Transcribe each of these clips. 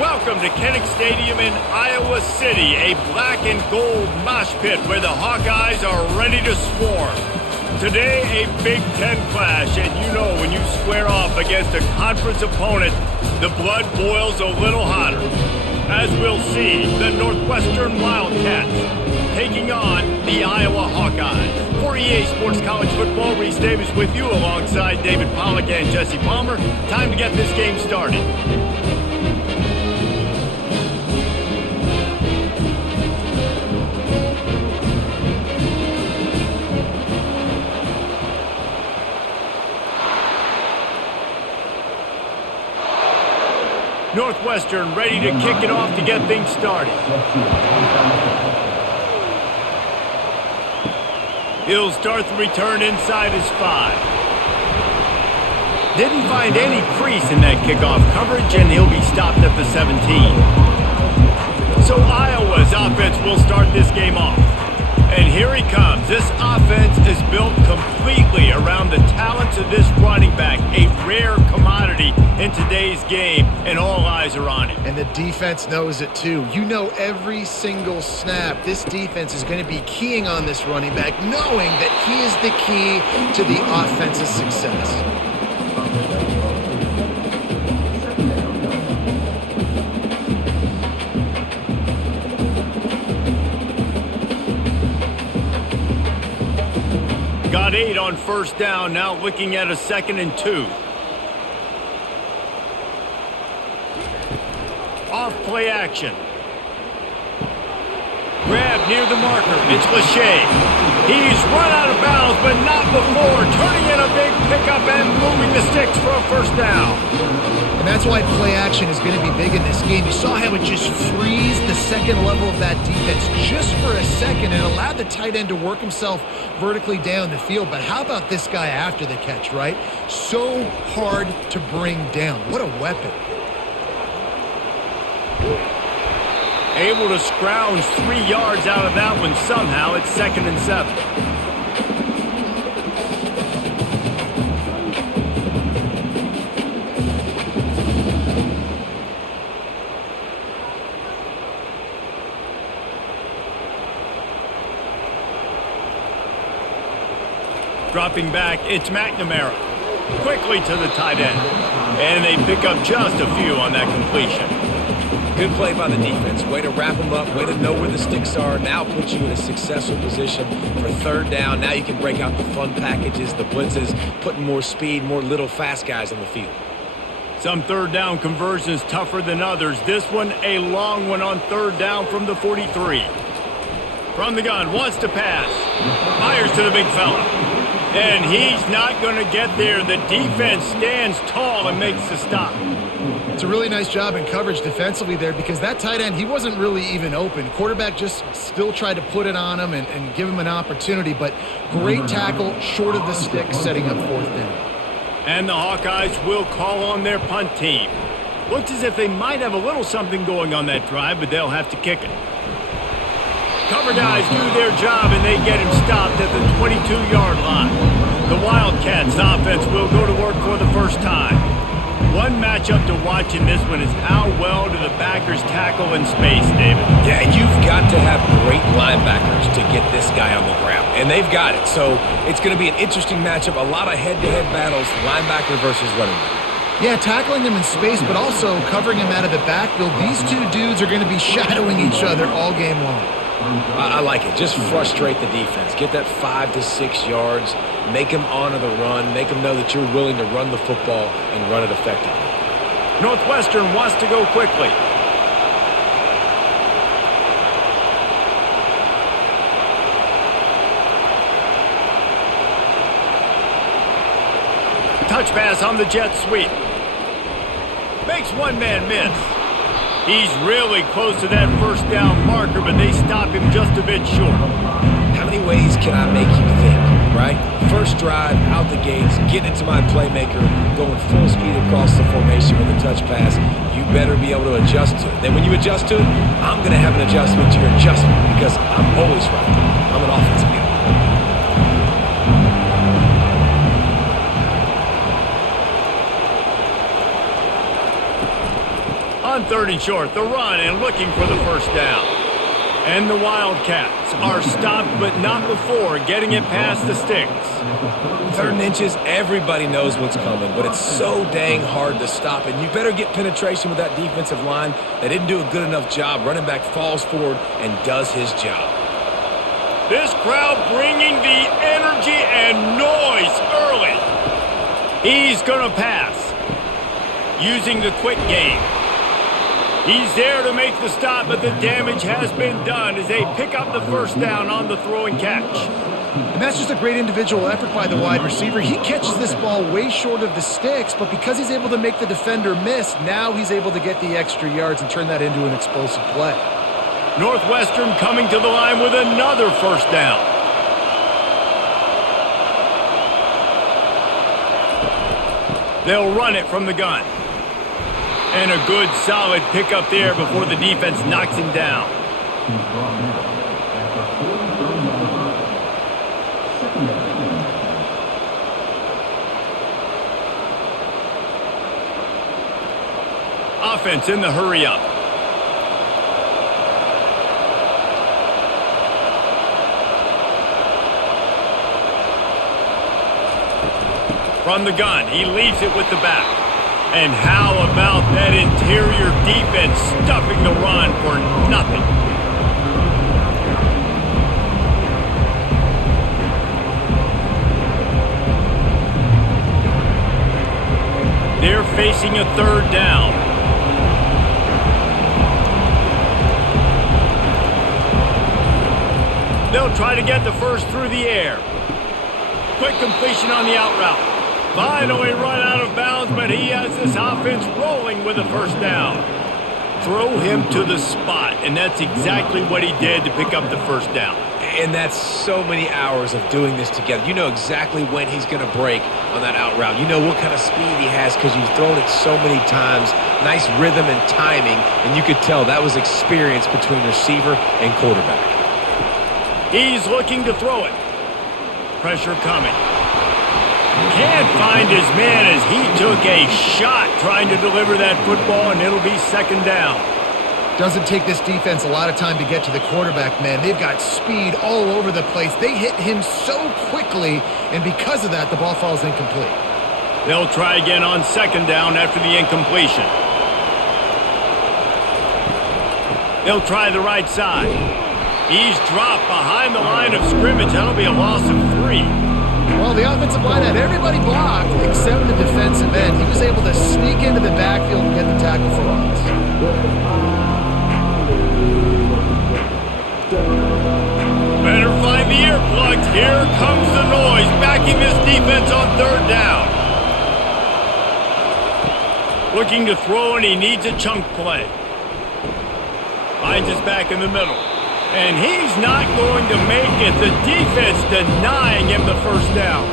Welcome to Kinnick Stadium in Iowa City, a black and gold mosh pit where the Hawkeyes are ready to swarm. Today, a Big Ten clash, and you know when you square off against a conference opponent, the blood boils a little hotter. As we'll see, the Northwestern Wildcats taking on the Iowa Hawkeyes. For EA Sports College Football, Reese Davis with you alongside David Pollack and Jesse Palmer. Time to get this game started. Northwestern ready to kick it off to get things started. He'll start the return inside his 5. Didn't find any crease in that kickoff coverage, and he'll be stopped at the 17. So Iowa's offense will start this game off. And here he comes. This offense is built completely around the talents of this running back, a rare commodity in today's game, and all eyes are on him. And the defense knows it too. You know every single snap, this defense is going to be keying on this running back, knowing that he is the key to the offense's success. Got 8 on first down, now looking at a 2nd and 2. Off play action. Grab near the marker. It's Lachey. He's run out of bounds, but not before. Turning in a big pickup and moving the sticks for a first down. And that's why play action is going to be big in this game. You saw how it just frees the second level of that defense just for a second and allowed the tight end to work himself vertically down the field. But how about this guy after the catch, right? So hard to bring down. What a weapon. Able to scrounge 3 yards out of that one somehow. It's 2nd and 7. Dropping back, it's McNamara. Quickly to the tight end. And they pick up just a few on that completion. Good play by the defense. Way to wrap them up, way to know where the sticks are. Now puts you in a successful position for 3rd down. Now you can break out the fun packages, the blitzes, putting more speed, more little fast guys on the field. Some 3rd down conversions tougher than others. This one, a long one on 3rd down from the 43. From the gun, wants to pass. Fires to the big fella. And he's not going to get there. The defense stands tall and makes the stop. It's a really nice job in coverage defensively there because that tight end, he wasn't really even open. Quarterback just still tried to put it on him and give him an opportunity, but great tackle short of the stick, setting up 4th down. And the Hawkeyes will call on their punt team. Looks as if they might have a little something going on that drive, but they'll have to kick it. Cover guys do their job, and they get him stopped at the 22-yard line. The Wildcats offense will go to work for the first time. One matchup to watch in this one is how well do the backers tackle in space, David? Yeah, and you've got to have great linebackers to get this guy on the ground, and they've got it. So it's going to be an interesting matchup, a lot of head-to-head battles, linebacker versus running back. Yeah, tackling him in space, but also covering him out of the backfield. These two dudes are going to be shadowing each other all game long. I like it. Just frustrate the defense. Get that 5 to 6 yards. Make them honor the run. Make them know that you're willing to run the football and run it effectively. Northwestern wants to go quickly. Touch pass on the jet sweep. Makes one man miss. He's really close to that first down marker, but they stop him just a bit short. How many ways can I make you think, right? First drive, out the gates, get into my playmaker, going full speed across the formation with a touch pass. You better be able to adjust to it. Then when you adjust to it, I'm going to have an adjustment to your adjustment because I'm always right. I'm an offensive guy. On 3rd and short, the run and looking for the first down. And the Wildcats are stopped, but not before getting it past the sticks. 3rd and inches, everybody knows what's coming, but it's so dang hard to stop, and you better get penetration with that defensive line. They didn't do a good enough job. Running back falls forward and does his job. This crowd bringing the energy and noise early. He's going to pass, using the quick game. He's there to make the stop, but the damage has been done as they pick up the first down on the throw and catch. And that's just a great individual effort by the wide receiver. He catches this ball way short of the sticks, but because he's able to make the defender miss, now he's able to get the extra yards and turn that into an explosive play. Northwestern coming to the line with another first down. They'll run it from the gun. And a good, solid pickup there before the defense knocks him down. Offense in the hurry-up. From the gun, he leaves it with the back. And how about that interior defense stuffing the run for nothing? They're facing a 3rd down. They'll try to get the first through the air. Quick completion on the out route. Finally run out of bounds, but he has this offense rolling with a first down. Throw him to the spot, and that's exactly what he did to pick up the first down. And that's so many hours of doing this together. You know exactly when he's going to break on that out route. You know what kind of speed he has because you've thrown it so many times. Nice rhythm and timing, and you could tell that was experience between receiver and quarterback. He's looking to throw it. Pressure coming. Can't find his man as he took a shot trying to deliver that football, and it'll be 2nd down. Doesn't take this defense a lot of time to get to the quarterback, man. They've got speed all over the place. They hit him so quickly, and because of that, the ball falls incomplete. They'll try again on 2nd down after the incompletion. They'll try the right side. He's dropped behind the line of scrimmage. That'll be a loss of 3. Well, the offensive line had everybody blocked except the defensive end. He was able to sneak into the backfield and get the tackle for loss. Better find the earplugs. Here comes the noise, backing this defense on 3rd down. Looking to throw, and he needs a chunk play. Finds his back in the middle. And he's not going to make it. The defense denying him the first down.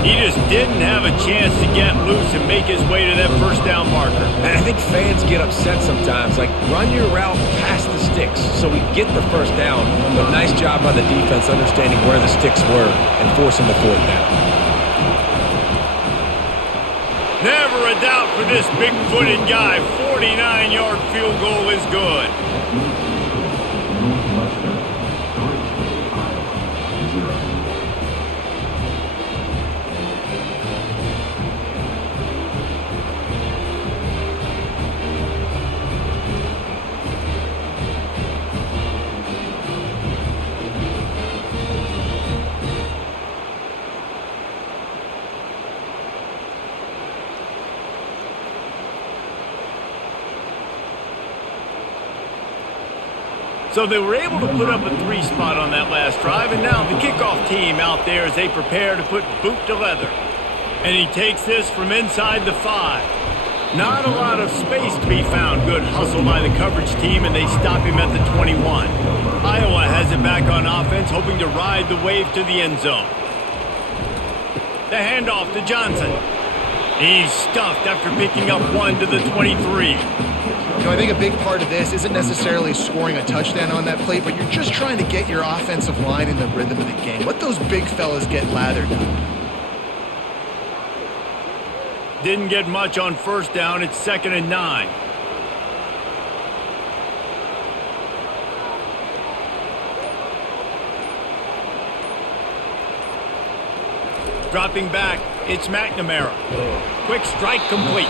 He just didn't have a chance to get loose and make his way to that first down marker. And I think fans get upset sometimes. Like, run your route past the sticks so we get the first down. But nice job by the defense understanding where the sticks were and forcing the 4th down. Never a doubt for this big-footed guy. 49-yard field goal is good. So they were able to put up a 3 spot on that last drive, and now the kickoff team out there as they prepare to put boot to leather. And he takes this from inside the 5. Not a lot of space to be found. Good hustle by the coverage team, and they stop him at the 21. Iowa has it back on offense, hoping to ride the wave to the end zone. The handoff to Johnson. He's stuffed after picking up 1 to the 23. You know, I think a big part of this isn't necessarily scoring a touchdown on that play, but you're just trying to get your offensive line in the rhythm of the game. Let those big fellas get lathered up. Didn't get much on first down. It's 2nd and 9. Dropping back, it's McNamara. Quick strike complete.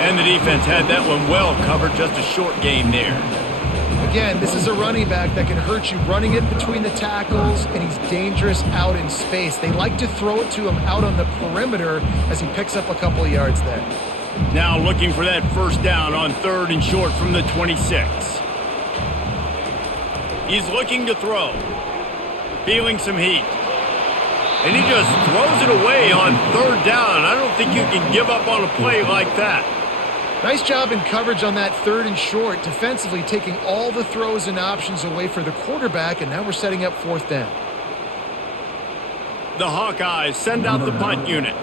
And the defense had that one well covered, just a short gain there. Again, this is a running back that can hurt you running it between the tackles, and he's dangerous out in space. They like to throw it to him out on the perimeter as he picks up a couple of yards there. Now looking for that first down on 3rd and short from the 26. He's looking to throw. Feeling some heat. And he just throws it away on 3rd down. I don't think you can give up on a play like that. Nice job in coverage on that 3rd and short, defensively taking all the throws and options away for the quarterback, and now we're setting up 4th down. The Hawkeyes send out the punt unit.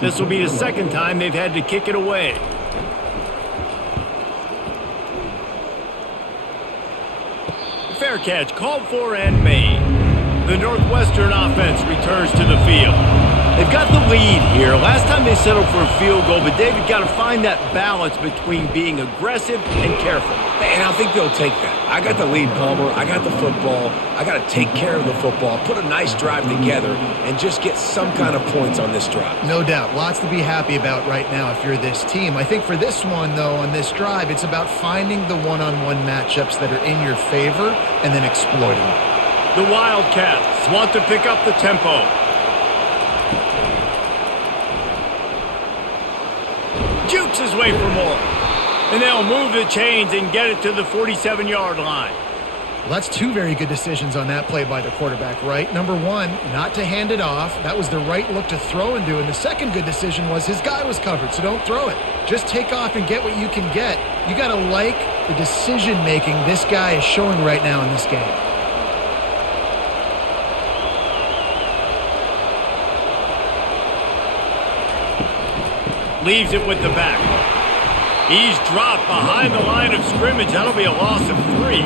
This will be the 2nd time they've had to kick it away. Fair catch called for and made. The Northwestern offense returns to the field. They've got the lead here. Last time they settled for a field goal, but David got to find that balance between being aggressive and careful. And I think they'll take that. I got the lead, Palmer. I got the football. I got to take care of the football, put a nice drive together, and just get some kind of points on this drive. No doubt. Lots to be happy about right now if you're this team. I think for this one, though, on this drive, it's about finding the one-on-one matchups that are in your favor and then exploiting them. The Wildcats want to pick up the tempo. Jukes his way for more. And they'll move the chains and get it to the 47-yard line. Well, that's 2 very good decisions on that play by the quarterback, right? Number 1, not to hand it off. That was the right look to throw into. And the second good decision was his guy was covered, so don't throw it. Just take off and get what you can get. You got to like the decision-making this guy is showing right now in this game. Leaves it with the back. He's dropped behind the line of scrimmage. That'll be a loss of 3.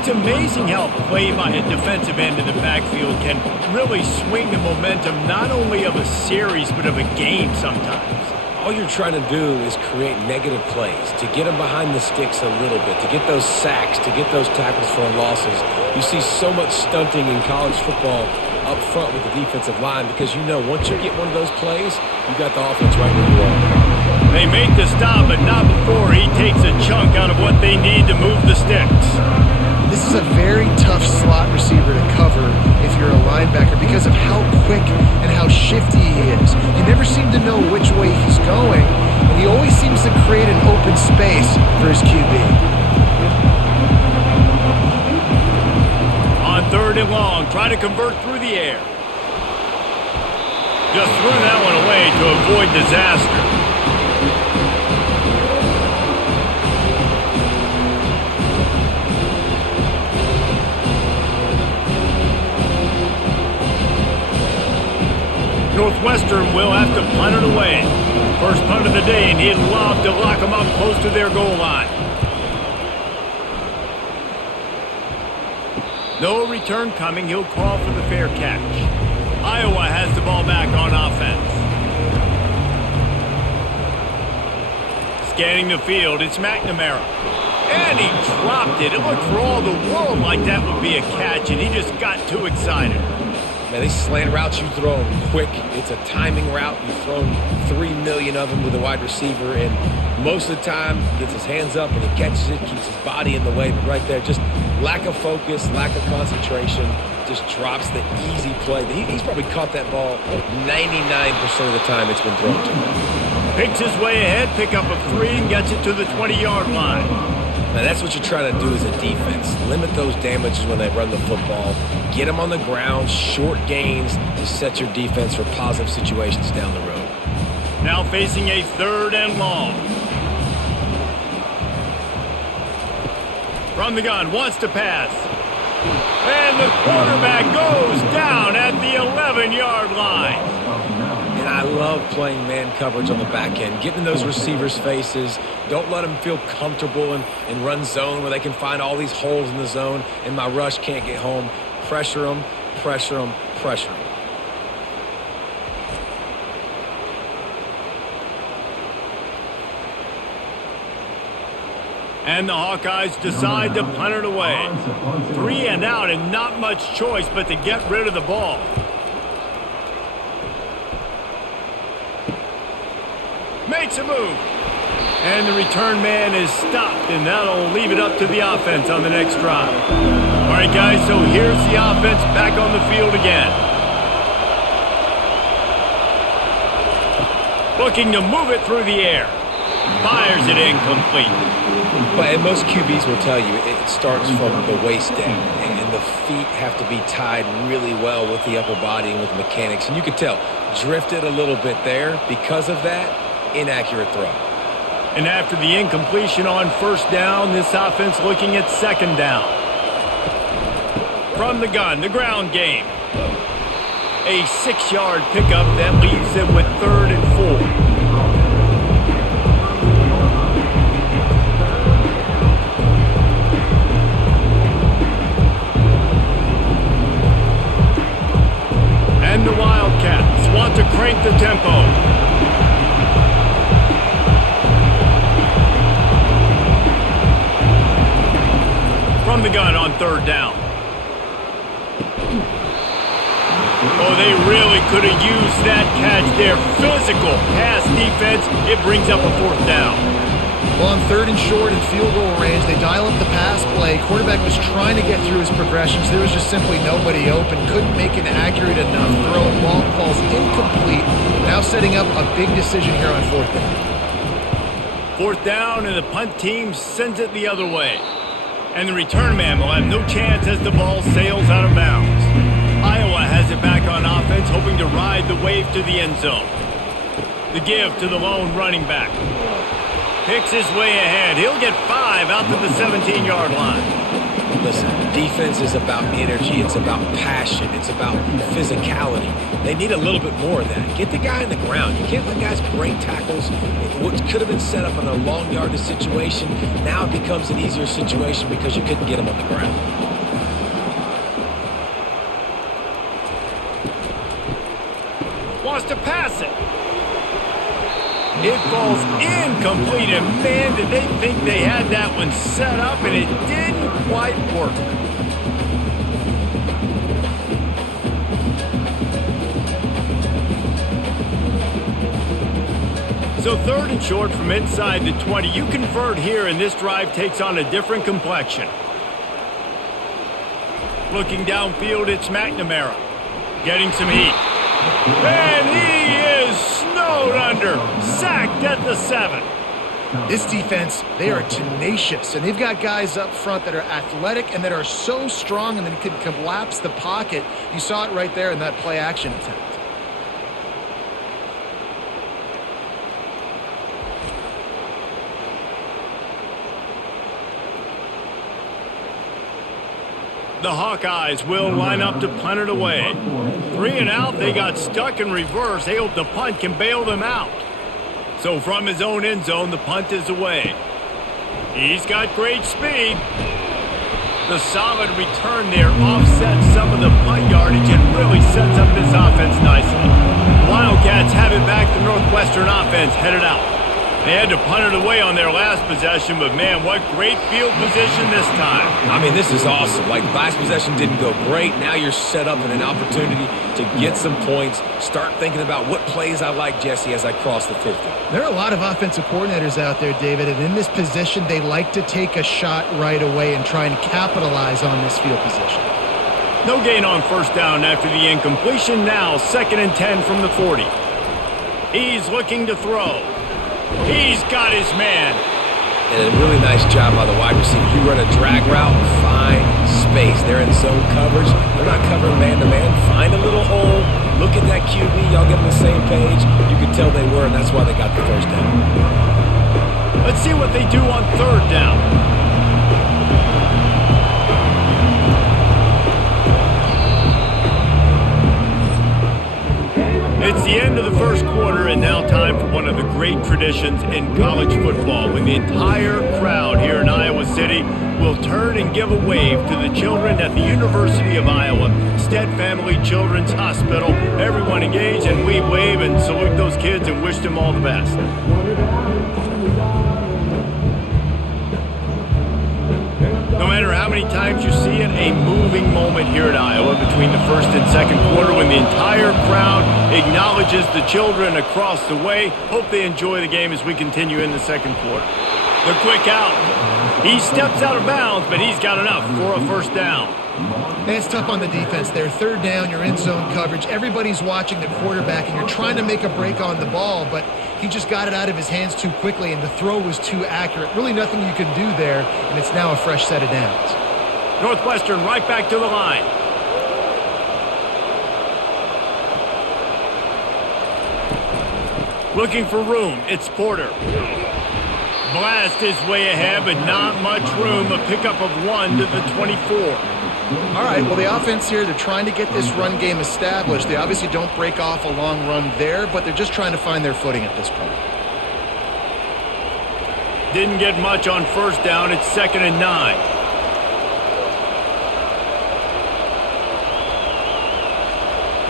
It's amazing how a play by a defensive end in the backfield can really swing the momentum not only of a series but of a game sometimes. All you're trying to do is create negative plays, to get them behind the sticks a little bit, to get those sacks, to get those tackles for losses. You see so much stunting in college football up front with the defensive line because you know once you get one of those plays, you got the offense right where you are. They make the stop, but not before he takes a chunk out of what they need to move the sticks. This is a very tough slot receiver to cover if you're a linebacker because of how quick and how shifty he is. You never seem to know which way he's going, and he always seems to create an open space for his QB. On 3rd and long, try to convert through the air. Just threw that one away to avoid disaster. Northwestern will have to punt it away. First punt of the day, and he'd love to lock them up close to their goal line. No return coming. He'll call for the fair catch. Iowa has the ball back on offense. Scanning the field, it's McNamara. And he dropped it. It looked for all the world like that would be a catch, and he just got too excited. Man, these slant routes you throw them quick. It's a timing route. You've thrown 3 million of them with a wide receiver, and most of the time he gets his hands up and he catches it, keeps his body in the way. But right there, just lack of focus, lack of concentration, just drops the easy play. He's probably caught that ball 99% of the time it's been thrown to him. Picks his way ahead, pick up a 3, and gets it to the 20-yard line. Now, that's what you're trying to do as a defense. Limit those damages when they run the football. Get them on the ground, short gains to set your defense for positive situations down the road. Now facing a 3rd and long. From the gun, wants to pass. And the quarterback goes down at the 11-yard line. And I love playing man coverage on the back end, getting in those receivers' faces. Don't let them feel comfortable in run zone where they can find all these holes in the zone and my rush can't get home. Pressure them, pressure them, pressure them. And the Hawkeyes decide to punt it away. 3 and out and not much choice but to get rid of the ball. makes a move. And the return man is stopped, and that'll leave it up to the offense on the next drive. All right, guys, so here's the offense back on the field again. Looking to move it through the air. Fires it incomplete. But most QBs will tell you it starts from the waist down, and the feet have to be tied really well with the upper body and with mechanics. And you could tell, drifted a little bit there. Because of that, inaccurate throw. And after the incompletion on first down, this offense looking at second down. From the gun, the ground game. A 6-yard pickup that leaves them with 3rd and 4. And the Wildcats want to crank the tempo. From the gun on 3rd down. Oh, they really could have used that catch there. Physical pass defense. It brings up a 4th down. Well, on 3rd and short and field goal range, they dial up the pass play. Quarterback was trying to get through his progressions. There was just simply nobody open. Couldn't make an accurate enough throw. Ball falls incomplete. Now setting up a big decision here on 4th down. 4th down, and the punt team sends it the other way. And the return man will have no chance as the ball sails out of bounds. Iowa has it back on offense, hoping to ride the wave to the end zone. The give to the lone running back. Picks his way ahead. He'll get 5 out to the 17-yard line. Listen, defense is about energy. It's about passion. It's about physicality. They need a little bit more of that. Get the guy on the ground. You can't let guys break tackles. What could have been set up in a long yardage situation, now it becomes an easier situation because you couldn't get him on the ground. Wants to pass it. It falls incomplete, and man, did they think they had that one set up, and it didn't quite work. So 3rd and short from inside the 20. You convert here, and this drive takes on a different complexion. Looking downfield, it's McNamara. Getting some heat. And he is snowed under. Sacked at the 7. This defense, they are tenacious, and they've got guys up front that are athletic and that are so strong and that can collapse the pocket. You saw it right there in that play action attempt. The Hawkeyes will line up to punt it away. 3 and out, they got stuck in reverse. They hope the punt can bail them out. So from his own end zone, the punt is away. He's got great speed. The solid return there offsets some of the punt yardage and really sets up this offense nicely. Wildcats have it back. The Northwestern offense headed out. They had to punt it away on their last possession, but man, what great field position this time. I mean, this is awesome. Like, last possession didn't go great. Now you're set up in an opportunity to get some points. Start thinking about what plays I like, Jesse, as I cross the 50. There are a lot of offensive coordinators out there, David, and in this position, they like to take a shot right away and try and capitalize on this field position. No gain on first down after the incompletion. Now 2nd and 10 from the 40. He's looking to throw. He's got his man. And a really nice job by the wide receiver. You run a drag route, find space. They're in zone coverage. They're not covering man-to-man. Find a little hole. Look at that QB. Y'all get on the same page. You can tell they were, and that's why they got the first down. Let's see what they do on 3rd down. It's the end of the first quarter, and now time for one of the great traditions in college football, when the entire crowd here in Iowa City will turn and give a wave to the children at the University of Iowa, Stead Family Children's Hospital. Everyone engage, and we wave and salute those kids and wish them all the best. No matter how many many times you see it? A moving moment here at Iowa between the first and second quarter when the entire crowd acknowledges the children across the way. Hope they enjoy the game as we continue in the second quarter. The quick out. He steps out of bounds, but he's got enough for a first down. And it's tough on the defense there. Third down, you're in zone coverage. Everybody's watching the quarterback, and you're trying to make a break on the ball, but he just got it out of his hands too quickly, and the throw was too accurate. Really nothing you can do there, and it's now a fresh set of downs. Northwestern right back to the line. Looking for room. It's Porter. Blast his way ahead, but not much room. A pickup of 1 to the 24. All right, well, the offense here, they're trying to get this run game established. They obviously don't break off a long run there, but they're just trying to find their footing at this point. Didn't get much on first down. It's 2nd and 9.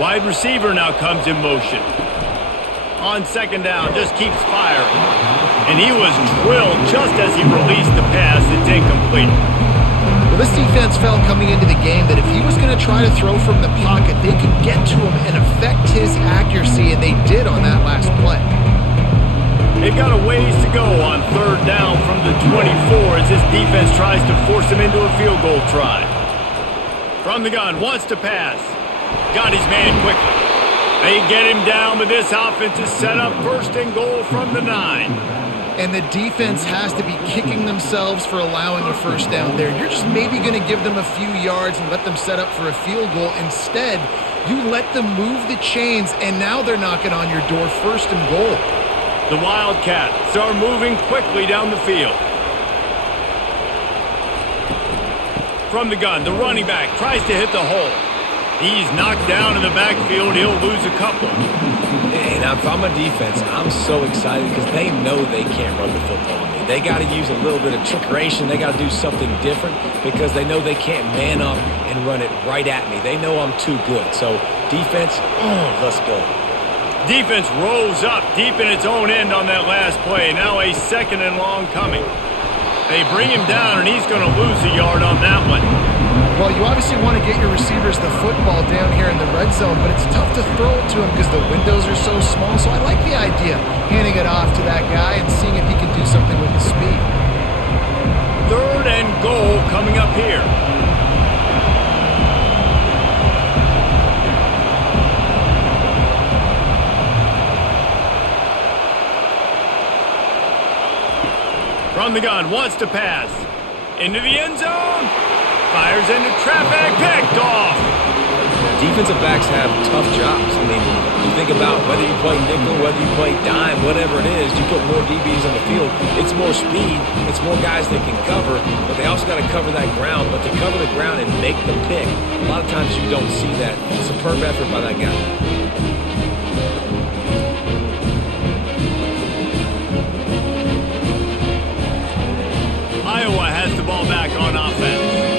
Wide receiver now comes in motion. On 2nd down, just keeps firing. And he was drilled just as he released the pass. It's incomplete. Well, this defense felt coming into the game that if he was going to try to throw from the pocket, they could get to him and affect his accuracy, and they did on that last play. They've got a ways to go on 3rd down from the 24 as this defense tries to force him into a field goal try. From the gun, wants to pass. Got his man quickly. They get him down, but this offense is set up 1st and goal from the 9. And the defense has to be kicking themselves for allowing a first down there. You're just maybe going to give them a few yards and let them set up for a field goal. Instead, you let them move the chains, and now they're knocking on your door 1st and goal. The Wildcats are moving quickly down the field. From the gun, the running back tries to hit the hole. He's knocked down in the backfield. He'll lose a couple. And if I'm a defense, I'm so excited because they know they can't run the football on me. They got to use a little bit of trickeration. They got to do something different because they know they can't man up and run it right at me. They know I'm too good. So defense, let's go. Defense rolls up deep in its own end on that last play. Now a 2nd and long coming. They bring him down, and he's going to lose a yard on that one. Well, you obviously want to get your receivers the football down here in the red zone, but it's tough to throw it to him because the windows are so small. So I like the idea, handing it off to that guy and seeing if he can do something with the speed. 3rd and goal coming up here. From the gun, wants to pass. Into the end zone. Fires into traffic, picked off. Defensive backs have tough jobs. I mean, you think about whether you play nickel, whether you play dime, whatever it is, you put more DBs on the field. It's more speed. It's more guys that can cover, but they also got to cover that ground. But to cover the ground and make the pick, a lot of times you don't see that. Superb effort by that guy. Iowa has the ball back on offense.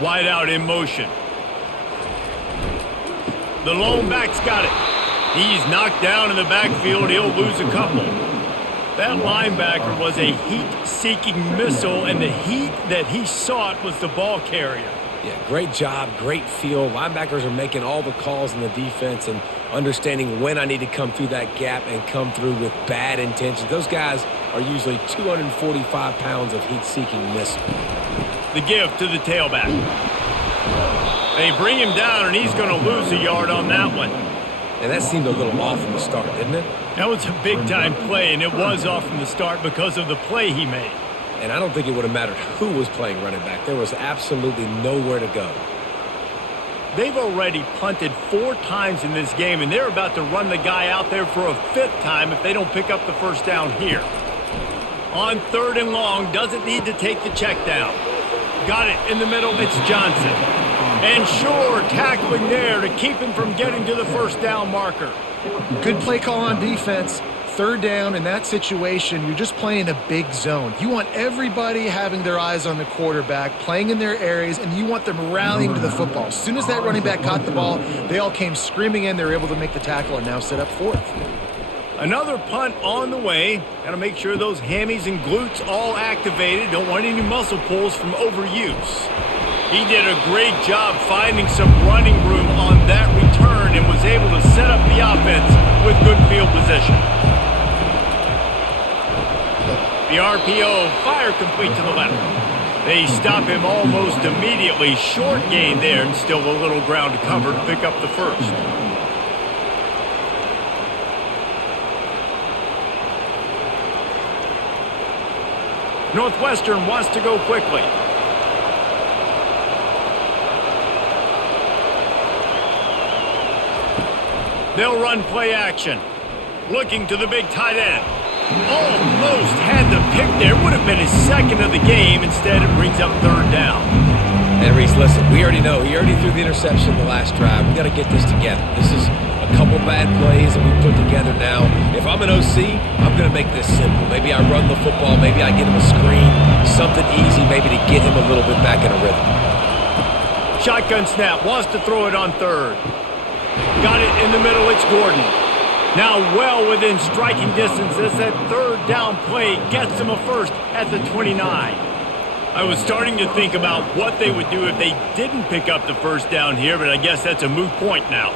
Wide out in motion. The lone back's got it. He's knocked down in the backfield. He'll lose a couple. That linebacker was a heat-seeking missile, and the heat that he sought was the ball carrier. Yeah, great job, great feel. Linebackers are making all the calls in the defense and understanding when I need to come through that gap and come through with bad intentions. Those guys are usually 245 pounds of heat-seeking missile. The give to the tailback. They bring him down, and he's going to lose a yard on that one. And that seemed a little off from the start, didn't it? That was a big-time play, and it was off from the start because of the play he made. And I don't think it would have mattered who was playing running back. There was absolutely nowhere to go. They've already punted 4 times in this game, and they're about to run the guy out there for a 5th time if they don't pick up the first down here. On 3rd and long, doesn't need to take the check down. Got it in the middle, it's Johnson. And sure, tackling there to keep him from getting to the first down marker. Good play call on defense. 3rd down in that situation, you're just playing a big zone. You want everybody having their eyes on the quarterback, playing in their areas, and you want them rallying to the football. As soon as that running back caught the ball, they all came screaming in. They were able to make the tackle and now set up 4th. Another punt on the way. Got to make sure those hammies and glutes all activated. Don't want any muscle pulls from overuse. He did a great job finding some running room on that return and was able to set up the offense with good field position. The RPO, fire complete to the left. They stop him almost immediately. Short gain there and still a little ground to cover to pick up the first. Northwestern wants to go quickly. They'll run play action. Looking to the big tight end. Almost had the pick there. Would have been his second of the game. Instead, it brings up third down. And Reese, listen, we already know. He already threw the interception the last drive. We got to get this together. This is a couple bad plays that we put together now. If I'm an OC, I'm going to make this simple. Maybe I run the football. Maybe I get him a screen. Something easy maybe to get him a little bit back in a rhythm. Shotgun snap. Wants to throw it on third. Got it in the middle. It's Gordon. Now well within striking distance as that third down play gets him a first at the 29. I was starting to think about what they would do if they didn't pick up the first down here, but I guess that's a moot point now.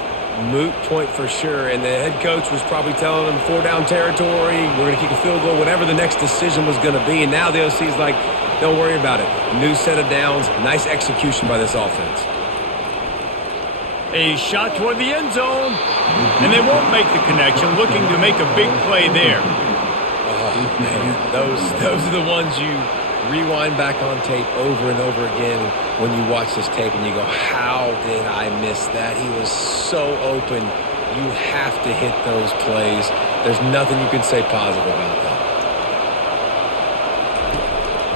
Moot point for sure, and the head coach was probably telling them 4-down territory, we're going to kick a field goal, whatever the next decision was going to be, and now the OC's like, don't worry about it. New set of downs, nice execution by this offense. A shot toward the end zone, and they won't make the connection, looking to make a big play there. Oh, man, those are the ones you rewind back on tape over and over again when you watch this tape and you go, how did I miss that? He was so open. You have to hit those plays. There's nothing you can say positive about that.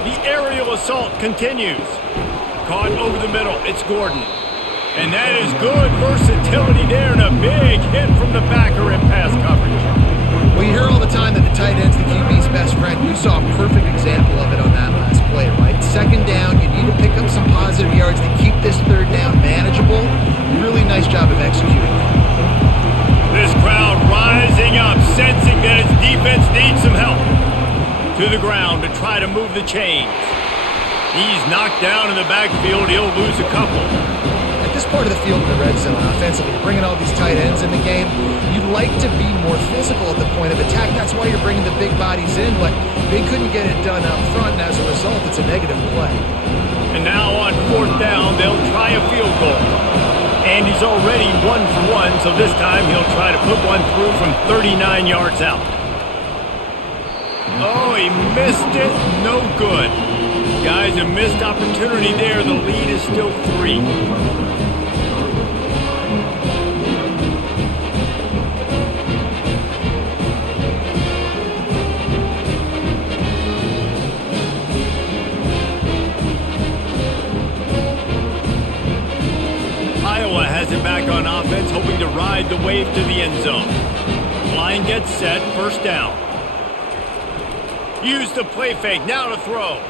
The aerial assault continues. Caught over the middle. It's Gordon. And that is good versatility there and a big hit from the backer in pass coverage. Well, you hear all the time that the tight end's the QB's best friend. We saw a perfect example of it on that last play, right? Second down, you need to pick up some positive yards to keep this third down manageable. Really nice job of executing. This crowd rising up, sensing that its defense needs some help. To the ground to try to move the chains. He's knocked down in the backfield. He'll lose a couple. At this part of the field in the red zone offensively, you're bringing all these tight ends in the game. You'd like to be more physical at the point of attack. That's why you're bringing the big bodies in, but they couldn't get it done up front, and as a result, it's a negative play. And now on fourth down, they'll try a field goal. And he's already 1 for 1, so this time he'll try to put one through from 39 yards out. Oh, he missed it. No good. Guys, a missed opportunity there. The lead is still 3. Iowa has it back on offense, hoping to ride the wave to the end zone. Line gets set, first down. Use the play fake, now to throw.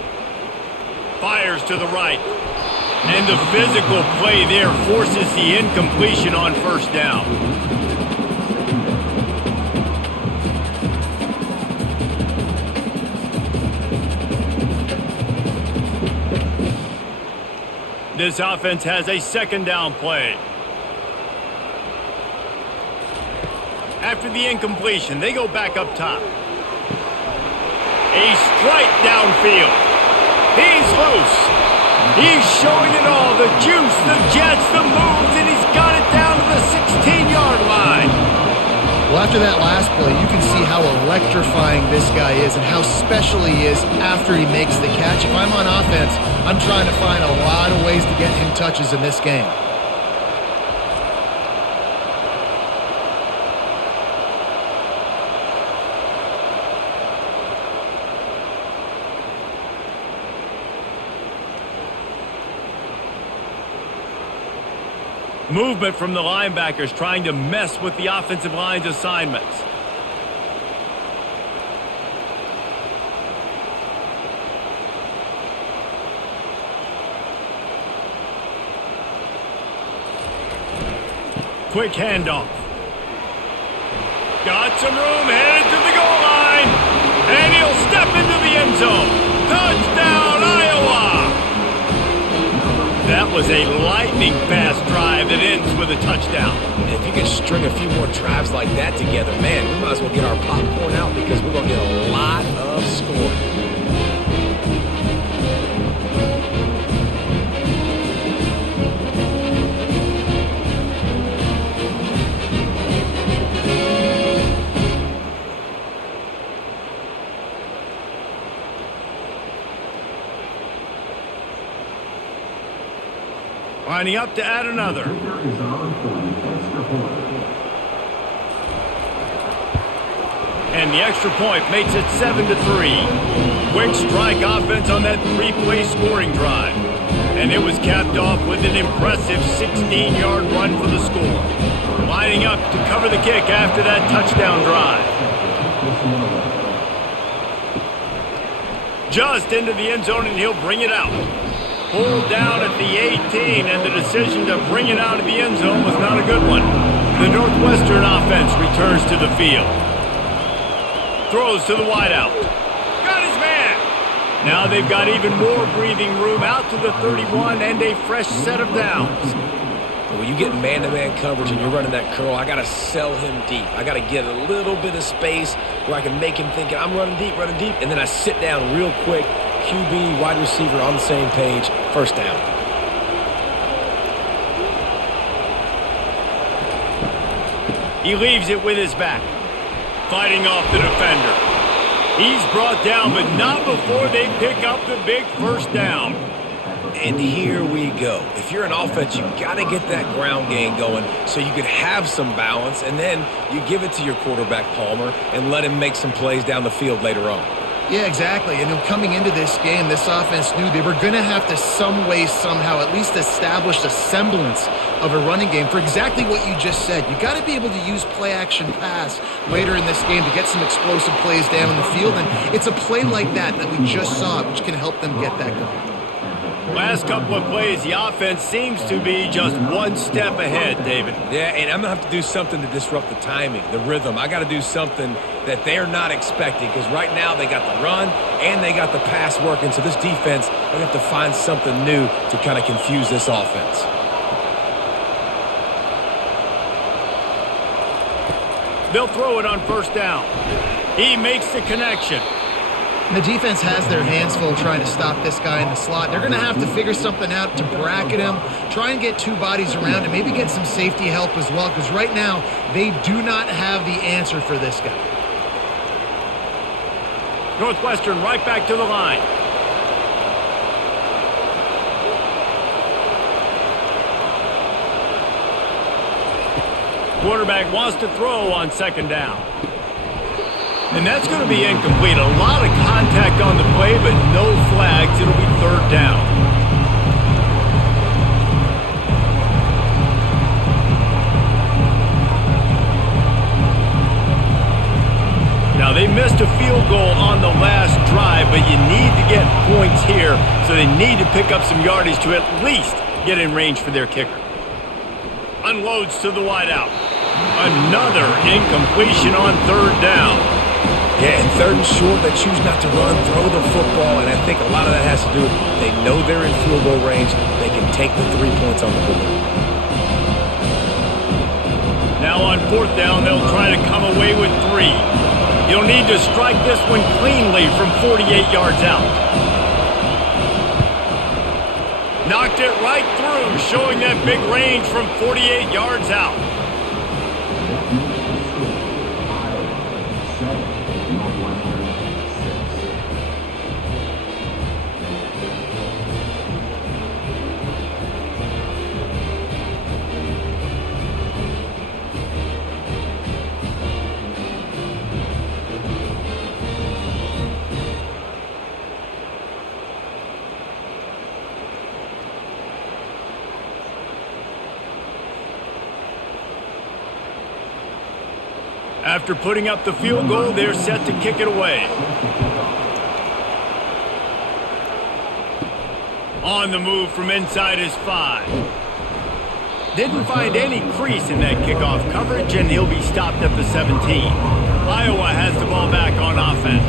Fires to the right. And the physical play there forces the incompletion on first down. This offense has a second down play. After the incompletion, they go back up top. A strike downfield. He's loose. He's showing it all. The juice, the jets, the moves, and he's got it down to the 16-yard line. Well, after that last play, you can see how electrifying this guy is and how special he is after he makes the catch. If I'm on offense, I'm trying to find a lot of ways to get him touches in this game. Movement from the linebackers trying to mess with the offensive line's assignments. Quick handoff. Got some room, headed to the goal line. And he'll step into the end zone. Touchdown, Iowa! That was a lightning-fast drive that ends with a touchdown. And if you can string a few more drives like that together, man, we might as well get our popcorn out because we're going to get a lot of scoring. Lining up to add another. And the extra point makes it 7-3. Quick strike offense on that three-play scoring drive. And it was capped off with an impressive 16-yard run for the score. Lining up to cover the kick after that touchdown drive. Just into the end zone, and he'll bring it out. Pulled down at the 18, and the decision to bring it out of the end zone was not a good one. The Northwestern offense returns to the field. Throws to the wideout. Got his man! Now they've got even more breathing room out to the 31 and a fresh set of downs. When you get man-to-man coverage and you're running that curl, I got to sell him deep. I got to get a little bit of space where I can make him think I'm running deep, and then I sit down real quick. QB, wide receiver on the same page, first down. He leaves it with his back. Fighting off the defender. He's brought down, but not before they pick up the big first down. And here we go. If you're an offense, you got to get that ground game going so you can have some balance, and then you give it to your quarterback, Palmer, and let him make some plays down the field later on. Yeah, exactly. And coming into this game, this offense knew they were going to have to some way, somehow, at least establish a semblance of a running game for exactly what you just said. You got to be able to use play-action pass later in this game to get some explosive plays down in the field. And it's a play like that we just saw, which can help them get that going. Last couple of plays, the offense seems to be just one step ahead, David. Yeah, and I'm going to have to do something to disrupt the timing, the rhythm. I got to do something that they're not expecting because right now they got the run and they got the pass working. So this defense, they have to find something new to kind of confuse this offense. They'll throw it on first down. He makes the connection. And the defense has their hands full trying to stop this guy in the slot. They're going to have to figure something out to bracket him, try and get two bodies around him, maybe get some safety help as well, because right now they do not have the answer for this guy. Northwestern right back to the line. Quarterback wants to throw on second down. And that's going to be incomplete. A lot of contact on the play, but no flags. It'll be third down. Now, they missed a field goal on the last drive, but you need to get points here, so they need to pick up some yardage to at least get in range for their kicker. Unloads to the wideout. Another incompletion on third down. Yeah, and third and short, they choose not to run, throw the football, and I think a lot of that has to do with they know they're in field goal range. They can take the 3 points on the board. Now on fourth down, they'll try to come away with 3. You'll need to strike this one cleanly from 48 yards out. Knocked it right through, showing that big range from 48 yards out. After putting up the field goal, they're set to kick it away. On the move from inside his 5. Didn't find any crease in that kickoff coverage, and he'll be stopped at the 17. Iowa has the ball back on offense.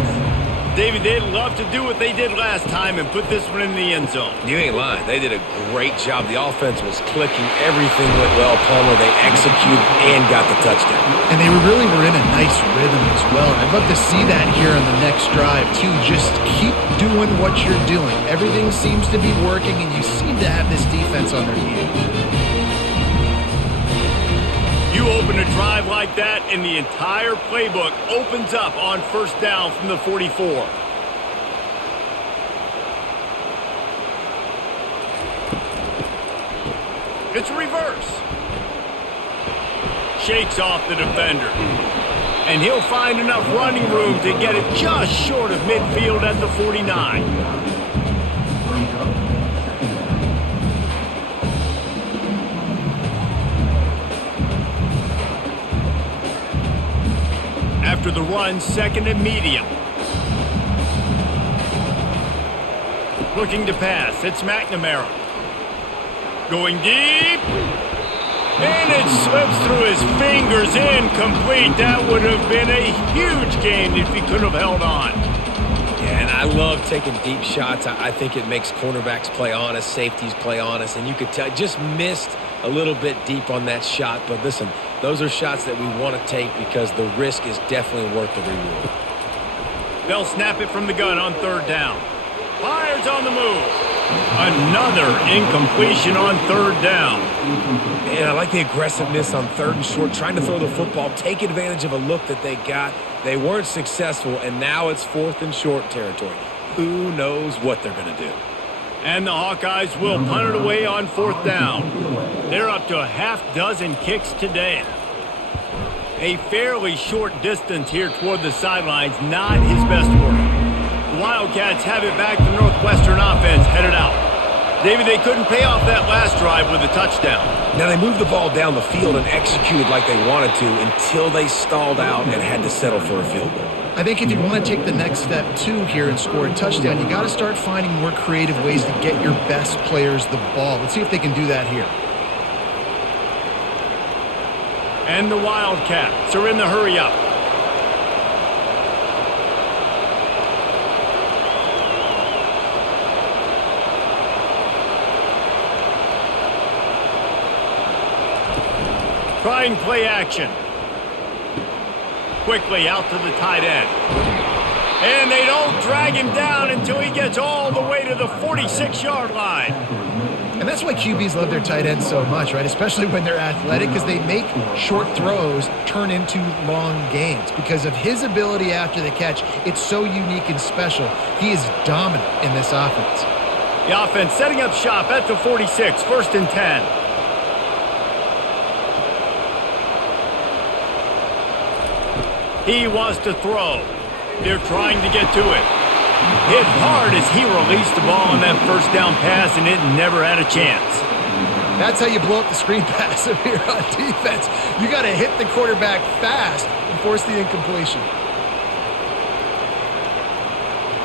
David, they'd love to do what they did last time and put this one in the end zone. You ain't lying. They did a great job. The offense was clicking. Everything went well. Palmer, they executed and got the touchdown. And they really were in a nice rhythm as well. And I'd love to see that here on the next drive, too. Just keep doing what you're doing. Everything seems to be working, and you seem to have this defense on their heels. You open a drive like that, and the entire playbook opens up on first down from the 44. It's a reverse. Shakes off the defender. And he'll find enough running room to get it just short of midfield at the 49. After the run, second and medium. Looking to pass. It's McNamara. Going deep. And it slips through his fingers. Incomplete. That would have been a huge gain if he could have held on. Yeah, and I love taking deep shots. I think it makes cornerbacks play honest, safeties play honest, and you could tell just missed a little bit deep on that shot. But listen, those are shots that we want to take because the risk is definitely worth the reward. They'll snap it from the gun on third down. Fires on the move. Another incompletion on third down. And I like the aggressiveness on third and short, trying to throw the football, take advantage of a look that they got. They weren't successful, and now it's fourth and short territory. Who knows what they're going to do? And the Hawkeyes will punt it away on fourth down. They're up to a half dozen kicks today. A fairly short distance here toward the sidelines, not his best work. The Wildcats have it back. The Northwestern offense headed out. David, they couldn't pay off that last drive with a touchdown. Now, they moved the ball down the field and executed like they wanted to until they stalled out and had to settle for a field goal. I think if you want to take the next step, too, here and score a touchdown, you got to start finding more creative ways to get your best players the ball. Let's see if they can do that here. And the Wildcats are in the hurry-up. Trying play action. Quickly out to the tight end. And they don't drag him down until he gets all the way to the 46-yard line. And that's why QBs love their tight ends so much, right? Especially when they're athletic, because they make short throws turn into long gains. Because of his ability after the catch, it's so unique and special. He is dominant in this offense. The offense setting up shop at the 46, first and 10. He wants to throw. They're trying to get to it. Hit hard as he released the ball on that first down pass, and it never had a chance. That's how you blow up the screen pass if you're on defense. You got to hit the quarterback fast and force the incompletion.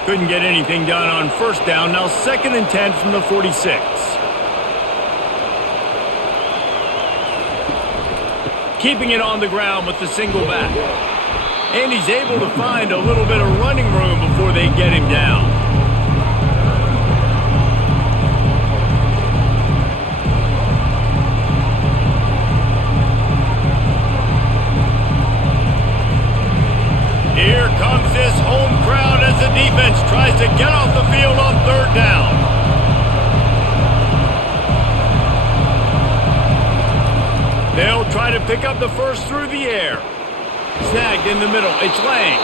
Couldn't get anything done on first down. Now second and 10 from the 46. Keeping it on the ground with the single back. And he's able to find a little bit of running room before they get him down. Here comes this home crowd as the defense tries to get off the field on third down. They'll try to pick up the first through the air. Snagged in the middle. It's Lang.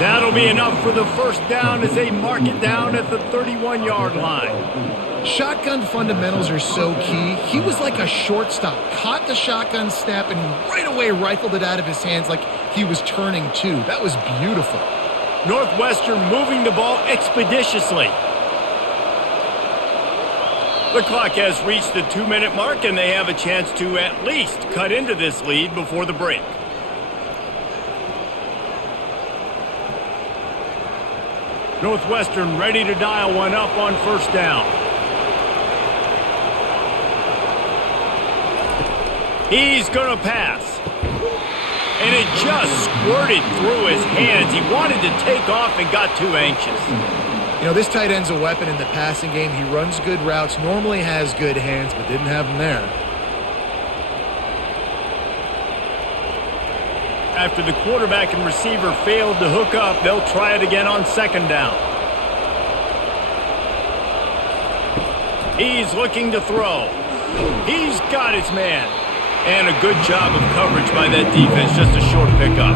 That'll be enough for the first down as they mark it down at the 31-yard line. Shotgun fundamentals are so key. He was like a shortstop. Caught the shotgun snap and right away rifled it out of his hands like he was turning two. That was beautiful. Northwestern moving the ball expeditiously. The clock has reached the 2-minute mark, and they have a chance to at least cut into this lead before the break. Northwestern ready to dial one up on first down. He's going to pass. And it just squirted through his hands. He wanted to take off and got too anxious. You know, this tight end's a weapon in the passing game. He runs good routes, normally has good hands, but didn't have them there. After the quarterback and receiver failed to hook up, they'll try it again on second down. He's looking to throw. He's got his man. And a good job of coverage by that defense, just a short pickup.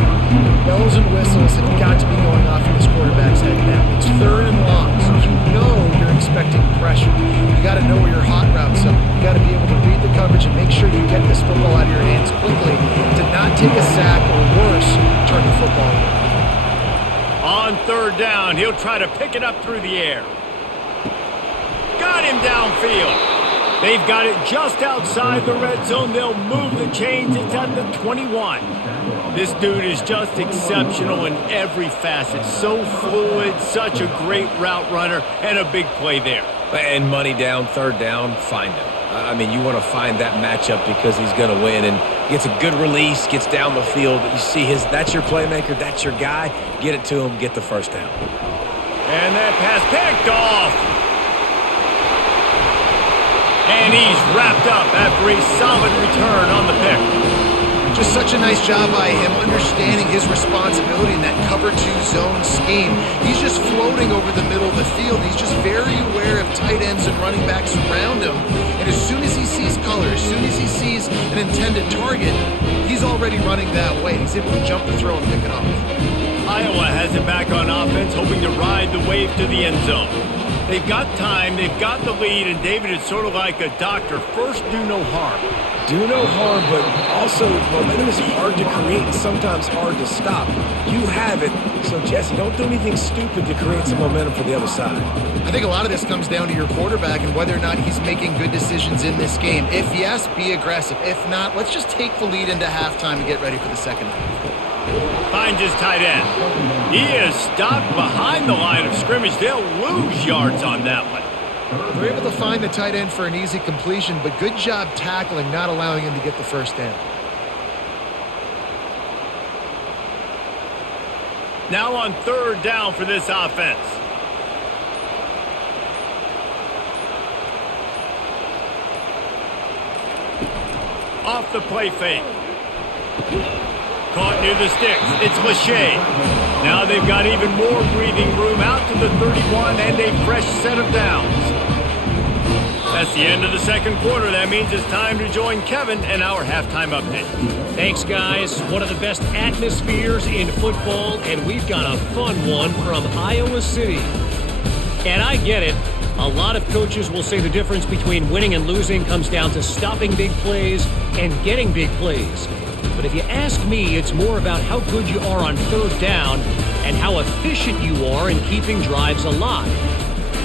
Bells and whistles have got to be going off in this quarterback's head now. It's third and long, so you know you're expecting pressure. You got to know where your hot routes are. You got to be able to read the coverage and make sure you get this football out of your hands quickly to not take a sack or worse, turn the football over. On third down, he'll try to pick it up through the air. Got him downfield. They've got it just outside the red zone. They'll move the chains. It's at the 21. This dude is just exceptional in every facet. So fluid, such a great route runner, and a big play there. And money down, third down, find him. I mean, you want to find that matchup because he's going to win. And gets a good release, gets down the field. You see that's your playmaker, that's your guy. Get it to him, get the first down. And that pass picked off. And he's wrapped up after a solid return on the pick. Just such a nice job by him understanding his responsibility in that cover 2 zone scheme. He's just floating over the middle of the field. He's just very aware of tight ends and running backs around him. And as soon as he sees color, as soon as he sees an intended target, he's already running that way. He's able to jump the throw and pick it off. Iowa has it back on offense, hoping to ride the wave to the end zone. They've got time, they've got the lead, and David is sort of like a doctor. First, do no harm. Do no harm, but also momentum is hard to create and sometimes hard to stop. You have it, so Jesse, don't do anything stupid to create some momentum for the other side. I think a lot of this comes down to your quarterback and whether or not he's making good decisions in this game. If yes, be aggressive. If not, let's just take the lead into halftime and get ready for the second half. Finds his tight end. He is stopped behind the line of scrimmage. They'll lose yards on that one. They're able to find the tight end for an easy completion, but good job tackling, not allowing him to get the first down. Now on third down for this offense. Off the play fake. Caught near the sticks. It's Lachey. Now they've got even more breathing room out to the 31 and a fresh set of downs. That's the end of the second quarter. That means it's time to join Kevin and our halftime update. Thanks, guys. One of the best atmospheres in football, and we've got a fun one from Iowa City. And I get it. A lot of coaches will say the difference between winning and losing comes down to stopping big plays and getting big plays. But if you ask me, it's more about how good you are on third down and how efficient you are in keeping drives alive.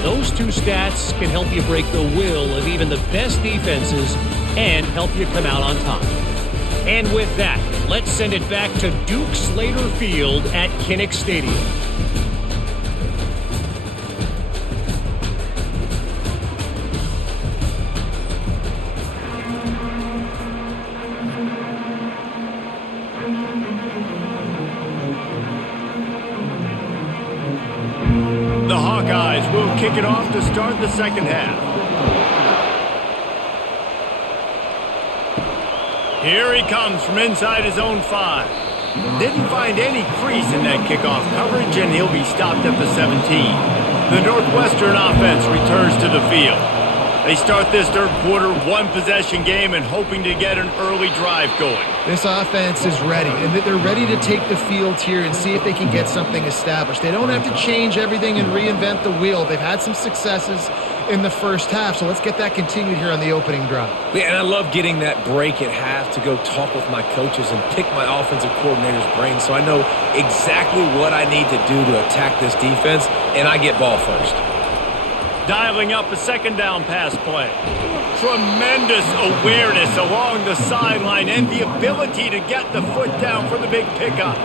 Those two stats can help you break the will of even the best defenses and help you come out on top. And with that, let's send it back to Duke Slater Field at Kinnick Stadium. The Hawkeyes will kick it off to start the second half. Here he comes from inside his own 5. Didn't find any crease in that kickoff coverage, and he'll be stopped at the 17. The Northwestern offense returns to the field. They start this third quarter one-possession game and hoping to get an early drive going. This offense is ready, and they're ready to take the field here and see if they can get something established. They don't have to change everything and reinvent the wheel. They've had some successes in the first half, so let's get that continued here on the opening drive. Yeah, and I love getting that break at half to go talk with my coaches and pick my offensive coordinator's brain so I know exactly what I need to do to attack this defense, and I get ball first. Dialing up a second down pass play. Tremendous awareness along the sideline and the ability to get the foot down for the big pickup.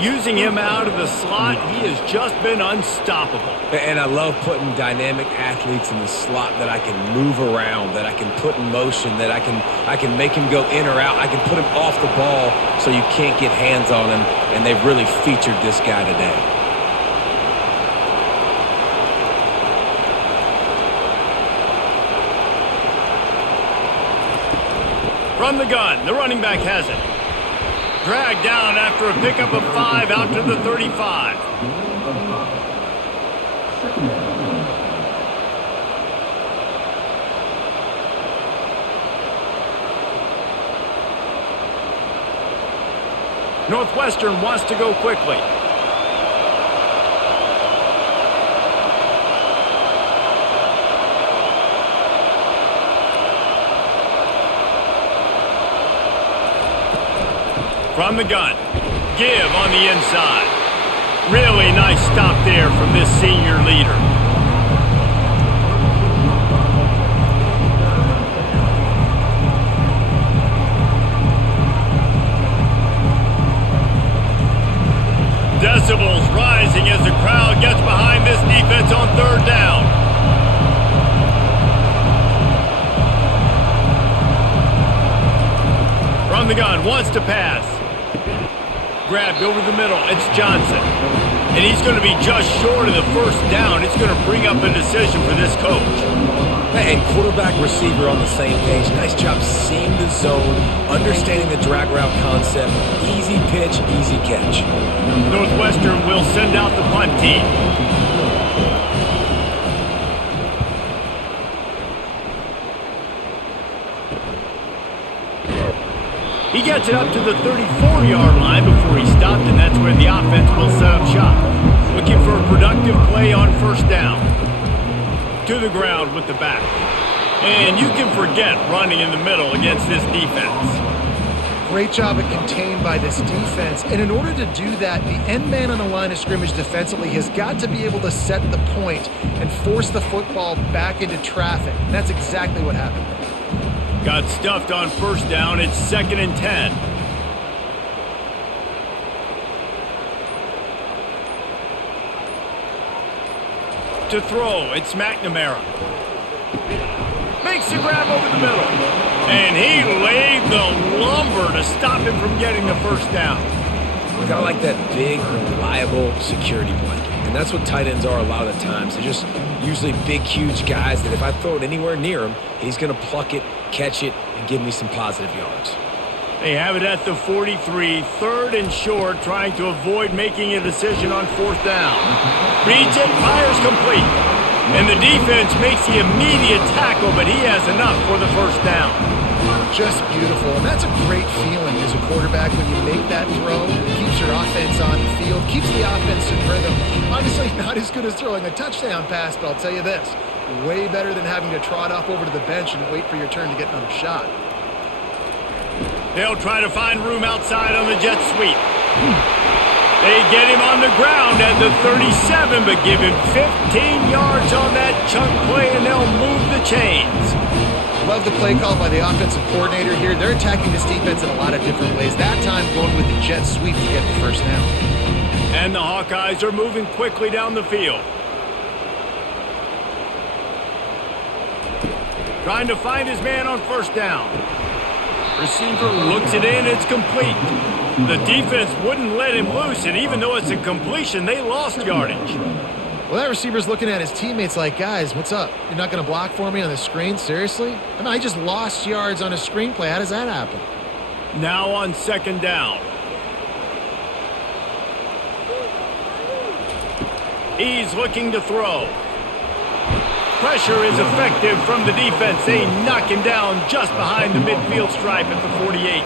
Using him out of the slot, he has just been unstoppable. And I love putting dynamic athletes in the slot that I can move around, that I can put in motion, that I can make him go in or out. I can put him off the ball so you can't get hands on him, and they've really featured this guy today. From the gun, the running back has it. Dragged down after a pickup of 5 out to the 35. Northwestern wants to go quickly. From the gun, give on the inside. Really nice stop there from this senior leader. Decibels rising as the crowd gets behind this defense on third down. From the gun, wants to pass. Grabbed over the middle, it's Johnson. And he's going to be just short of the first down. It's going to bring up a decision for this coach. And quarterback receiver on the same page. Nice job seeing the zone, understanding the drag route concept. Easy pitch, easy catch. Northwestern will send out the punt team. He gets it up to the 34-yard line before he stopped, and that's where the offense will set up shop. Looking for a productive play on first down. To the ground with the back. And you can forget running in the middle against this defense. Great job at contained by this defense. And in order to do that, the end man on the line of scrimmage defensively has got to be able to set the point and force the football back into traffic. And that's exactly what happened. Got stuffed on first down. It's 2nd and 10. To throw, it's McNamara. Makes the grab over the middle. And he laid the lumber to stop him from getting the first down. Got like that big, reliable security blanket. And that's what tight ends are a lot of the times. They're just usually big, huge guys that if I throw it anywhere near him, he's going to pluck it, catch it, and give me some positive yards. They have it at the 43, 3rd and short, trying to avoid making a decision on 4th down. Reads it, fires complete. And the defense makes the immediate tackle, but he has enough for the first down. Just beautiful. And that's a great feeling as a quarterback when you make that throw. It keeps your offense on the field, keeps the offense in rhythm. Obviously not as good as throwing a touchdown pass, but I'll tell you this, way better than having to trot off over to the bench and wait for your turn to get another shot. They'll try to find room outside on the jet sweep. They get him on the ground at the 37, but give him 15 yards on that chunk play, and they'll move the chains. Love the play call by the offensive coordinator here. They're attacking this defense in a lot of different ways. That time going with the jet sweep to get the first down. And the Hawkeyes are moving quickly down the field. Trying to find his man on first down. Receiver looks it in, it's complete. The defense wouldn't let him loose, and even though it's a completion, they lost yardage. Well, that receiver's looking at his teammates like, guys, what's up? You're not going to block for me on the screen? Seriously? I mean, I just lost yards on a screenplay. How does that happen? Now on 2nd down. He's looking to throw. Pressure is effective from the defense. They knock him down just behind the midfield stripe at the 48.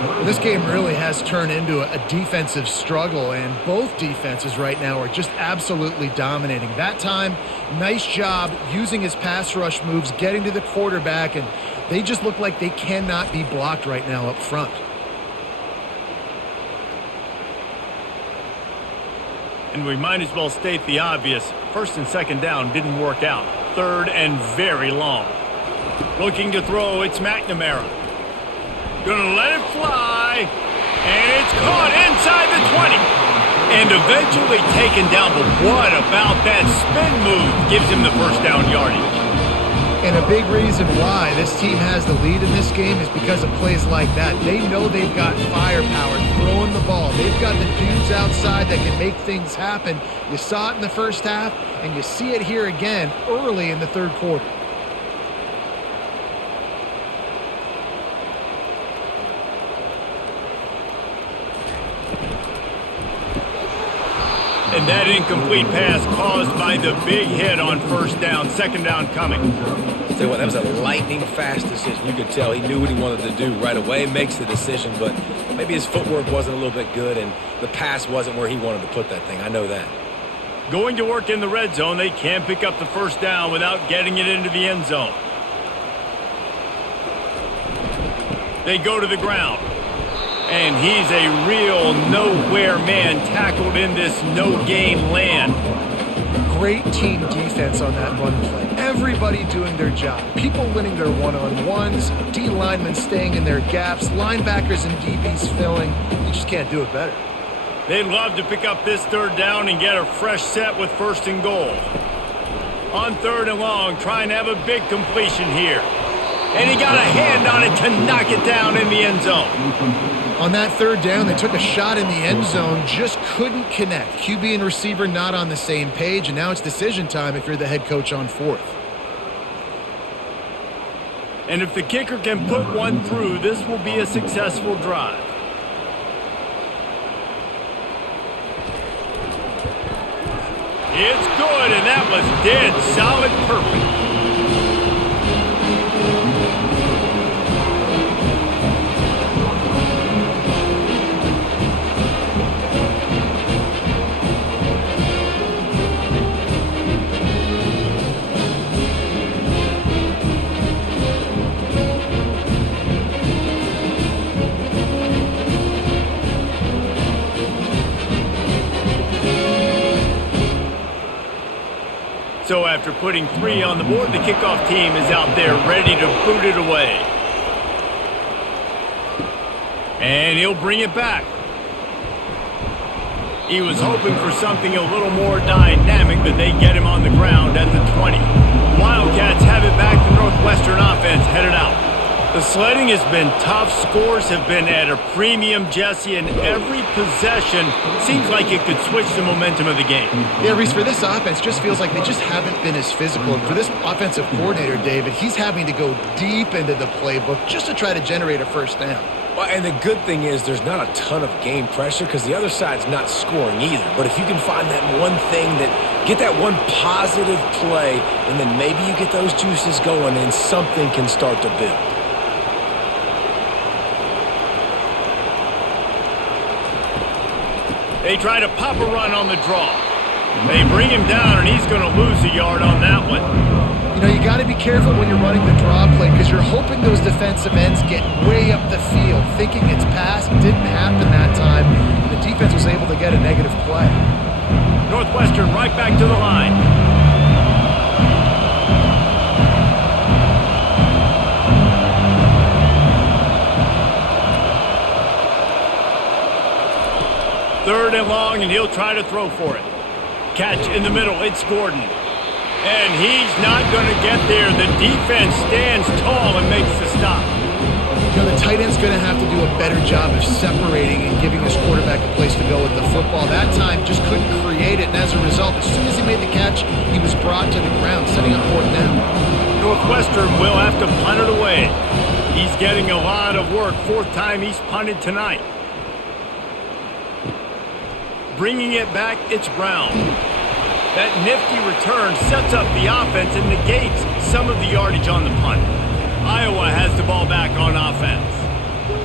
Well, this game really has turned into a defensive struggle, and both defenses right now are just absolutely dominating. That time, nice job using his pass rush moves, getting to the quarterback, and they just look like they cannot be blocked right now up front. And we might as well state the obvious. 1st and 2nd down didn't work out. 3rd and very long. Looking to throw, it's McNamara. Gonna let it fly. And it's caught inside the 20. And eventually taken down. But what about that spin move gives him the first down yardage? And a big reason why this team has the lead in this game is because of plays like that. They know they've got firepower throwing the ball. They've got the dudes outside that can make things happen. You saw it in the first half, and you see it here again early in the third quarter. And that incomplete pass caused by the big hit on first down, second down coming. Tell you what, that was a lightning-fast decision. You could tell he knew what he wanted to do right away, makes the decision, but maybe his footwork wasn't a little bit good, and the pass wasn't where he wanted to put that thing. I know that. Going to work in the red zone, they can't pick up the first down without getting it into the end zone. They go to the ground. And he's a real nowhere man tackled in this no-gain land. Great team defense on that run play. Everybody doing their job. People winning their one-on-ones, D linemen staying in their gaps, linebackers and DBs filling. You just can't do it better. They'd love to pick up this third down and get a fresh set with first and goal. On third and long, trying to have a big completion here. And he got a hand on it to knock it down in the end zone. On that third down, they took a shot in the end zone, just couldn't connect. QB and receiver not on the same page, and now it's decision time if you're the head coach on fourth. And if the kicker can put one through, this will be a successful drive. It's good, and that was dead solid perfect. So after putting 3 on the board, the kickoff team is out there ready to boot it away. And he'll bring it back. He was hoping for something a little more dynamic, but they get him on the ground at the 20. Wildcats have it back. The Northwestern offense headed out. The sledding has been tough. Scores have been at a premium, Jesse, and every possession seems like it could switch the momentum of the game. Yeah, Reese, for this offense, just feels like they just haven't been as physical. And for this offensive coordinator, David, he's having to go deep into the playbook just to try to generate a first down. Well, and the good thing is there's not a ton of game pressure because the other side's not scoring either. But if you can find that one thing get that one positive play, and then maybe you get those juices going and something can start to build. They try to pop a run on the draw. They bring him down, and he's going to lose a yard on that one. You know, you got to be careful when you're running the draw play because you're hoping those defensive ends get way up the field, thinking it's pass. Didn't happen that time. The defense was able to get a negative play. Northwestern right back to the line. Third and long, and he'll try to throw for it. Catch in the middle. It's Gordon. And he's not going to get there. The defense stands tall and makes the stop. You know, the tight end's going to have to do a better job of separating and giving his quarterback a place to go with the football. That time just couldn't create it, and as a result, as soon as he made the catch, he was brought to the ground, setting up fourth down. Northwestern will have to punt it away. He's getting a lot of work. Fourth time he's punted tonight. Bringing it back, it's Brown. That nifty return sets up the offense and negates some of the yardage on the punt. Iowa has the ball back on offense.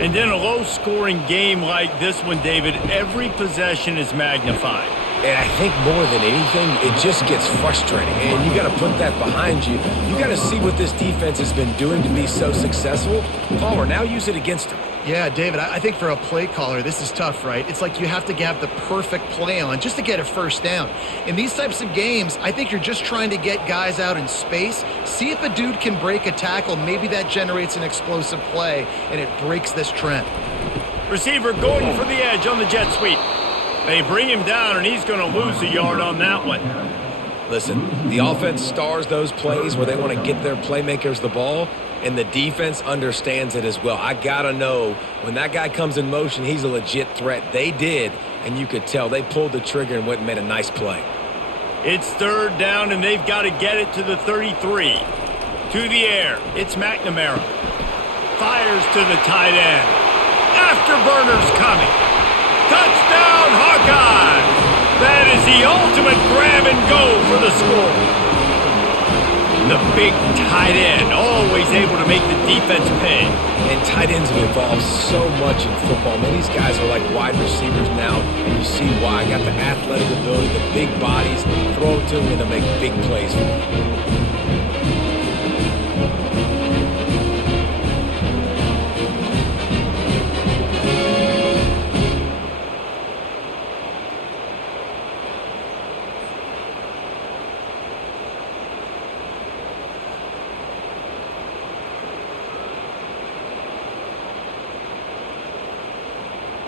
And in a low-scoring game like this one, David, every possession is magnified. And I think more than anything, it just gets frustrating. And you got to put that behind you. You got to see what this defense has been doing to be so successful. Palmer, now use it against them. Yeah, David, I think for a play caller, this is tough, right? It's like you have to have the perfect play on just to get a first down. In these types of games, I think you're just trying to get guys out in space, see if a dude can break a tackle. Maybe that generates an explosive play, and it breaks this trend. Receiver going for the edge on the jet sweep. They bring him down, and he's going to lose a yard on that one. Listen, the offense stars those plays where they want to get their playmakers the ball, and the defense understands it as well. I got to know when that guy comes in motion, he's a legit threat. They did, and you could tell. They pulled the trigger and went and made a nice play. It's third down, and they've got to get it to the 33. To the air, it's McNamara. Fires to the tight end. Afterburners coming. Touchdown, Hawkeyes! That is the ultimate grab and go for the score. The big tight end, always able to make the defense pay. And tight ends have evolved so much in football. Man, these guys are like wide receivers now, and you see why. Got the athletic ability, the big bodies, throw it to them, and they'll make big plays for them.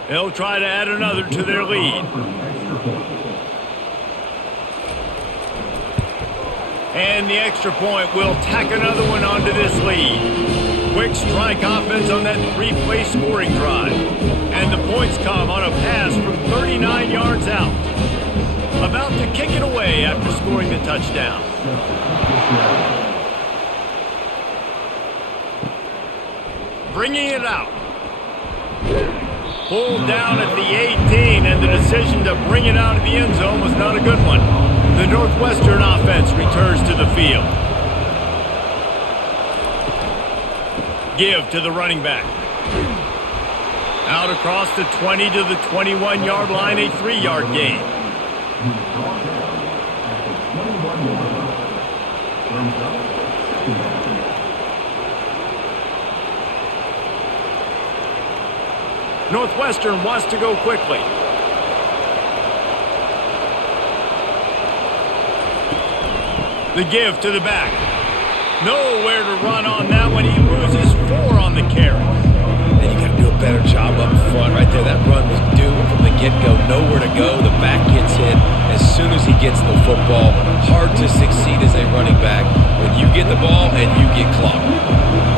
They'll try to add another to their lead. And the extra point will tack another one onto this lead. Quick strike offense on that three-play scoring drive. And the points come on a pass from 39 yards out. About to kick it away after scoring the touchdown. Bringing it out. Pulled down at the 18, and the decision to bring it out of the end zone was not a good one. The Northwestern offense returns to the field. Give to the running back. Out across the 20 to the 21-yard line, a 3-yard gain. Northwestern wants to go quickly. The give to the back. Nowhere to run on that one. He loses 4 on the carry. And you got to do a better job up front right there. That run was doomed from the get-go. Nowhere to go. The back gets hit as soon as he gets the football. Hard to succeed as a running back when you get the ball and you get clocked.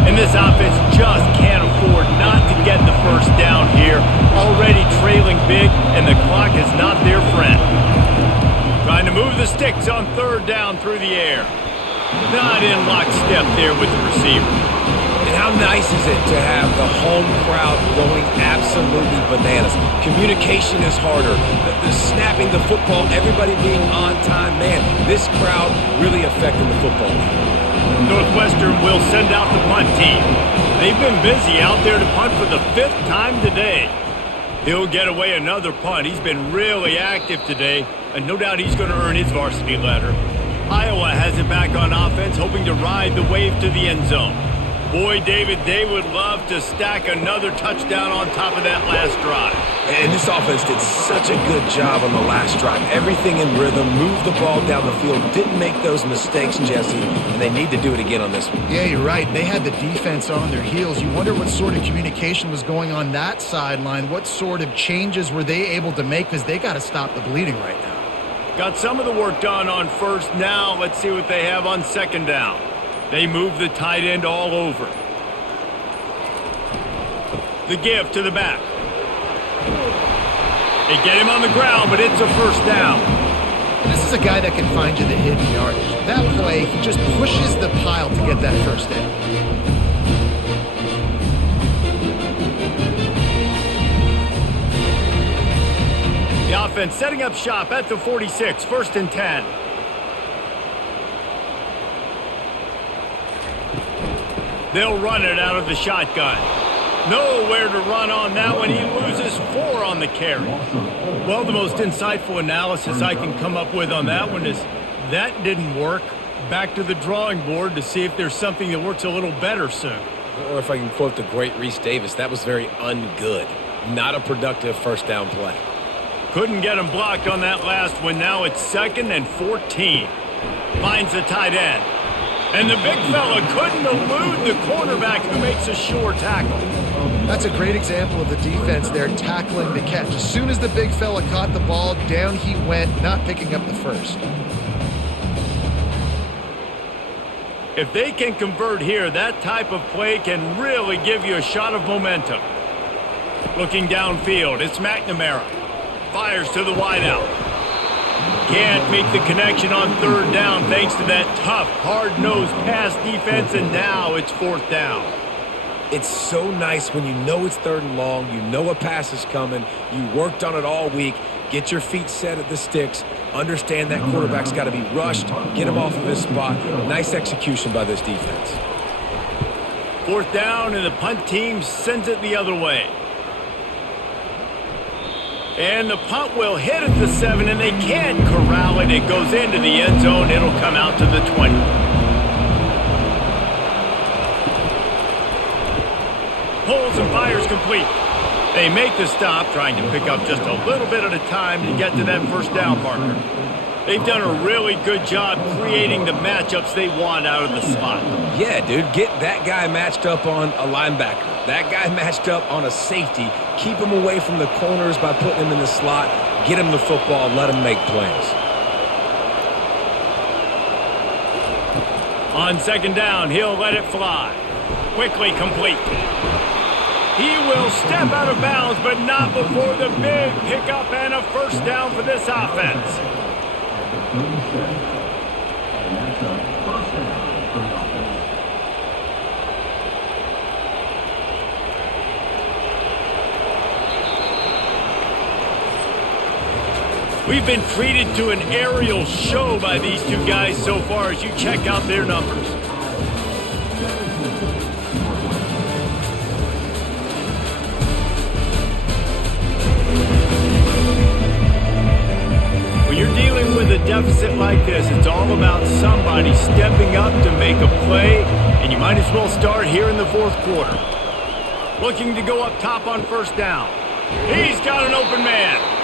And this offense just can't afford not to get the first down here. Already trailing big, and the clock is not their friend. Trying to move the sticks on third down through the air. Not in lockstep there with the receiver. And how nice is it to have the home crowd going absolutely bananas? Communication is harder. The snapping the football, everybody being on time. Man, this crowd really affecting the football game. Northwestern will send out the punt team. They've been busy out there to punt for the 5th time today. He'll get away another punt. He's been really active today, and no doubt he's going to earn his varsity letter. Iowa has it back on offense, hoping to ride the wave to the end zone. Boy, David, they would love to stack another touchdown on top of that last drive. And this offense did such a good job on the last drive. Everything in rhythm, moved the ball down the field, didn't make those mistakes, Jesse, and they need to do it again on this one. Yeah, you're right. They had the defense on their heels. You wonder what sort of communication was going on that sideline. What sort of changes were they able to make, because they got to stop the bleeding right now. Got some of the work done on first. Now let's see what they have on second down. They move the tight end all over. The give to the back. They get him on the ground, but it's a first down. This is a guy that can find you the hidden yardage. That play, he just pushes the pile to get that first down. The offense setting up shop at the 46, 1st and 10. They'll run it out of the shotgun. Nowhere to run on that one. He loses 4 on the carry. Well, the most insightful analysis I can come up with on that one is that didn't work. Back to the drawing board to see if there's something that works a little better soon. Or if I can quote the great Reese Davis, that was very ungood. Not a productive first down play. Couldn't get him blocked on that last one. Now it's 2nd and 14. Finds the tight end. And the big fella couldn't elude the quarterback who makes a sure tackle. That's a great example of the defense there tackling the catch. As soon as the big fella caught the ball, down he went, not picking up the first. If they can convert here, that type of play can really give you a shot of momentum. Looking downfield, it's McNamara. Fires to the wideout. Can't make the connection on third down thanks to that tough, hard-nosed pass defense, and now it's fourth down. It's so nice when you know it's third and long, you know a pass is coming, you worked on it all week, get your feet set at the sticks, understand that quarterback's got to be rushed, get him off of his spot. Nice execution by this defense. Fourth down, and the punt team sends it the other way. And the punt will hit at the 7, and they can't corral it. It goes into the end zone. It'll come out to the 20. Pulls and fires complete. They make the stop, trying to pick up just a little bit at a time to get to that first down marker. They've done a really good job creating the matchups they want out of the slot. Yeah, dude, get that guy matched up on a linebacker. That guy matched up on a safety. Keep him away from the corners by putting him in the slot. Get him the football, let him make plays. On second down, he'll let it fly. Quickly complete. He will step out of bounds, but not before the big pickup and a first down for this offense. We've been treated to an aerial show by these two guys so far as you check out their numbers. When you're dealing with a deficit like this, it's all about somebody stepping up to make a play, and you might as well start here in the fourth quarter. Looking to go up top on first down. He's got an open man.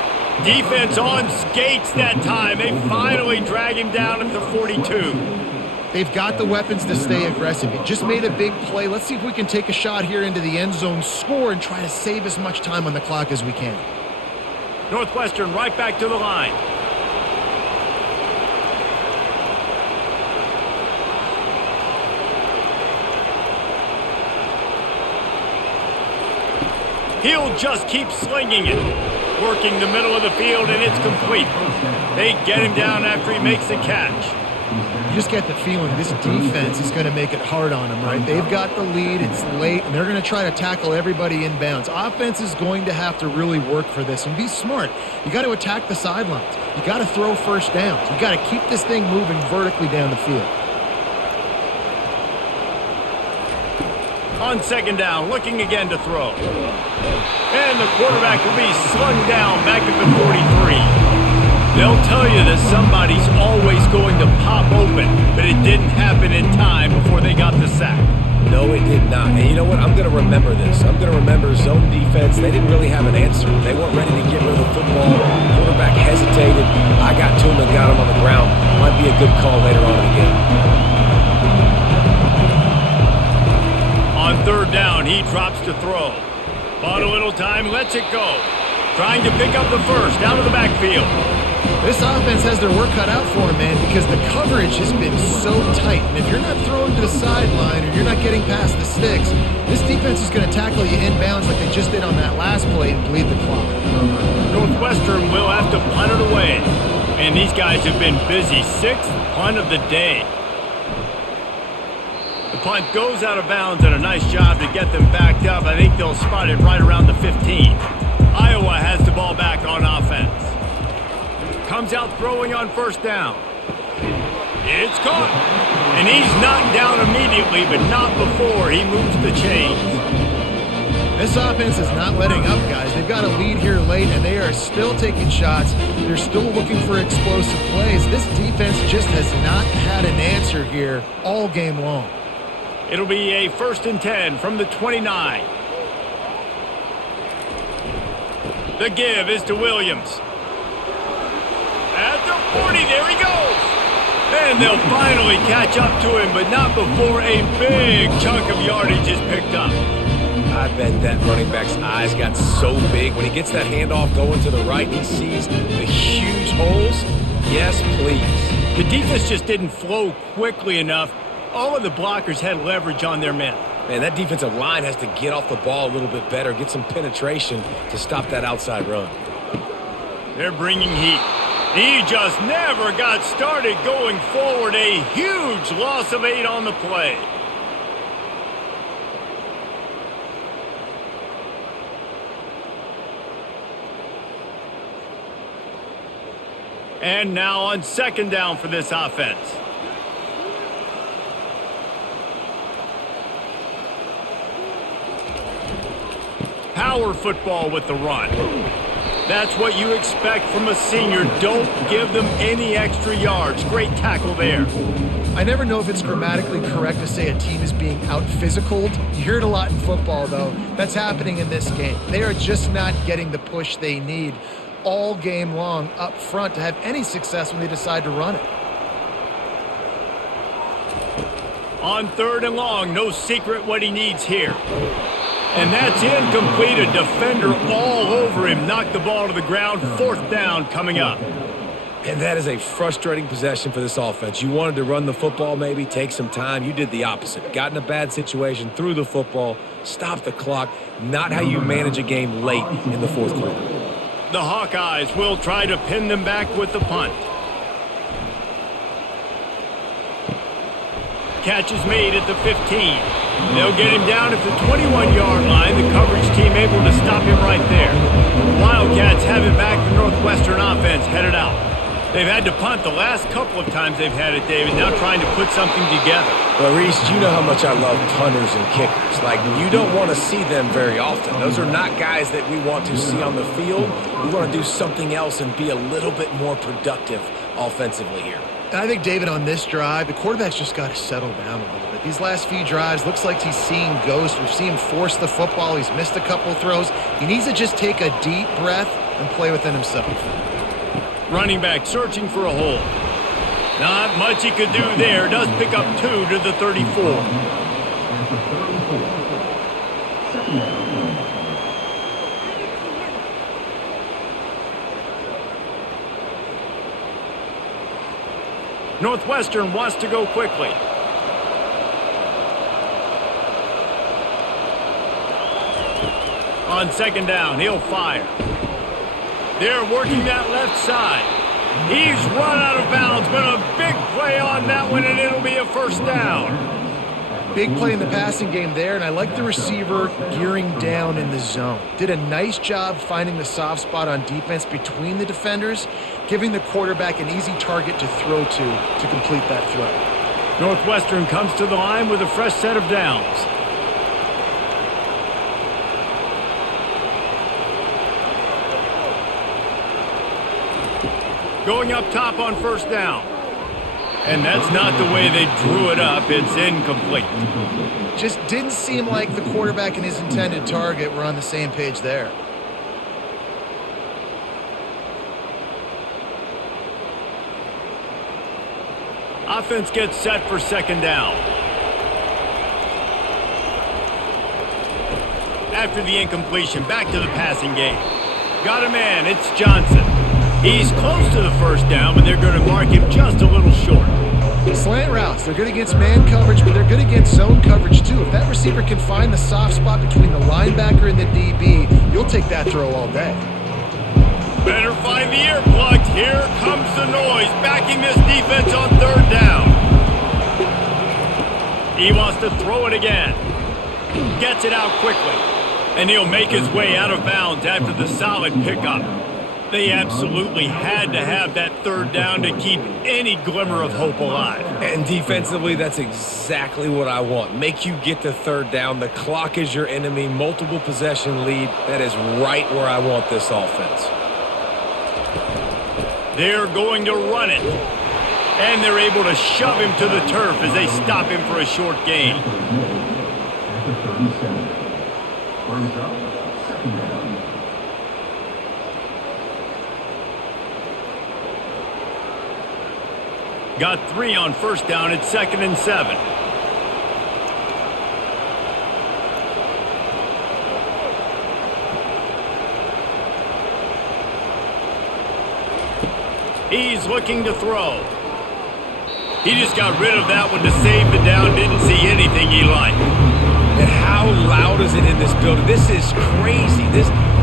Defense on skates that time. They finally drag him down at the 42. They've got the weapons to stay aggressive. He just made a big play. Let's see if we can take a shot here into the end zone, score, and try to save as much time on the clock as we can. Northwestern right back to the line. He'll just keep slinging it. Working the middle of the field, and it's complete. They get him down after he makes the catch. You just get the feeling this defense is going to make it hard on him, right? They've got the lead, it's late, and they're going to try to tackle everybody inbounds. Offense is going to have to really work for this and be smart. You got to attack the sidelines. You got to throw first downs. You got to keep this thing moving vertically down the field. On second down, looking again to throw. And the quarterback will be slung down back at the 43. They'll tell you that somebody's always going to pop open, but it didn't happen in time before they got the sack. No, it did not. And you know what? I'm going to remember this. I'm going to remember zone defense. They didn't really have an answer. They weren't ready to get rid of the football. Quarterback hesitated. I got to him and got him on the ground. Might be a good call later on in the game. On third down, he drops to throw. Bought a little time, lets it go. Trying to pick up the first, out of the backfield. This offense has their work cut out for them, man, because the coverage has been so tight. And if you're not throwing to the sideline or you're not getting past the sticks, this defense is going to tackle you inbounds like they just did on that last play and bleed the clock. Northwestern will have to punt it away. And these guys have been busy. Sixth punt of the day. The punt goes out of bounds, and a nice job to get them backed up. I think they'll spot it right around the 15. Iowa has the ball back on offense. Comes out throwing on first down. It's caught. And he's knocked down immediately, but not before he moves the chains. This offense is not letting up, guys. They've got a lead here late, and they are still taking shots. They're still looking for explosive plays. This defense just has not had an answer here all game long. It'll be a 1st and 10 from the 29. The give is to Williams. At the 40, there he goes. And they'll finally catch up to him, but not before a big chunk of yardage is picked up. I bet that running back's eyes got so big when he gets that handoff going to the right and he sees the huge holes. Yes, please. The defense just didn't flow quickly enough. All of the blockers had leverage on their men. Man, that defensive line has to get off the ball a little bit better, get some penetration to stop that outside run. They're bringing heat. He just never got started going forward. A huge loss of 8 on the play. And now on second down for this offense. Power football with the run. That's what you expect from a senior. Don't give them any extra yards. Great tackle there. I never know if it's grammatically correct to say a team is being out-physicaled. You hear it a lot in football, though. That's happening in this game. They are just not getting the push they need all game long up front to have any success when they decide to run it. On third and long, no secret what he needs here. And that's incomplete. A defender all over him. Knocked the ball to the ground. Fourth down coming up. And that is a frustrating possession for this offense. You wanted to run the football, maybe take some time. You did the opposite. Got in a bad situation, threw the football, stopped the clock. Not how you manage a game late in the fourth quarter. The Hawkeyes will try to pin them back with the punt. Catch is made at the 15. They'll get him down at the 21-yard line. The coverage team able to stop him right there. Wildcats have it back. The Northwestern offense headed out. They've had to punt the last couple of times they've had it, David. Now trying to put something together. Well, Reese, you know how much I love punters and kickers. Like, you don't want to see them very often. Those are not guys that we want to see on the field. We want to do something else and be a little bit more productive offensively here. And I think, David, on this drive, the quarterback's just got to settle down a little bit. These last few drives, looks like he's seeing ghosts. We've seen him force the football. He's missed a couple throws. He needs to just take a deep breath and play within himself. Running back searching for a hole. Not much he could do there. Does pick up 2 to the 34. Northwestern wants to go quickly. On second down, he'll fire. They're working that left side. He's run out of bounds, but a big play on that one, and it'll be a first down. Big play in the passing game there, and I like the receiver gearing down in the zone. Did a nice job finding the soft spot on defense between the defenders, giving the quarterback an easy target to throw to complete that throw. Northwestern comes to the line with a fresh set of downs. Going up top on first down. And that's not the way they drew it up. It's incomplete. Just didn't seem like the quarterback and his intended target were on the same page there. Offense gets set for second down. After the incompletion, back to the passing game. Got a man, it's Johnson. He's close to the first down, but they're going to mark him just a little short. Slant routes, they're good against man coverage, but they're good against zone coverage too. If that receiver can find the soft spot between the linebacker and the DB, you'll take that throw all day. Better find the earplugs. Here comes the noise, backing this defense on third down. He wants to throw it again. Gets it out quickly. And he'll make his way out of bounds after the solid pickup. They absolutely had to have that third down to keep any glimmer of hope alive. And defensively, that's exactly what I want. Make you get to third down. The clock is your enemy. Multiple possession lead. That is right where I want this offense. They're going to run it. And they're able to shove him to the turf as they stop him for a short gain. Got 3 on first down at 2nd and 7. He's looking to throw. He just got rid of that one to save the down. Didn't see anything he liked. And how loud is it in this building? This is crazy.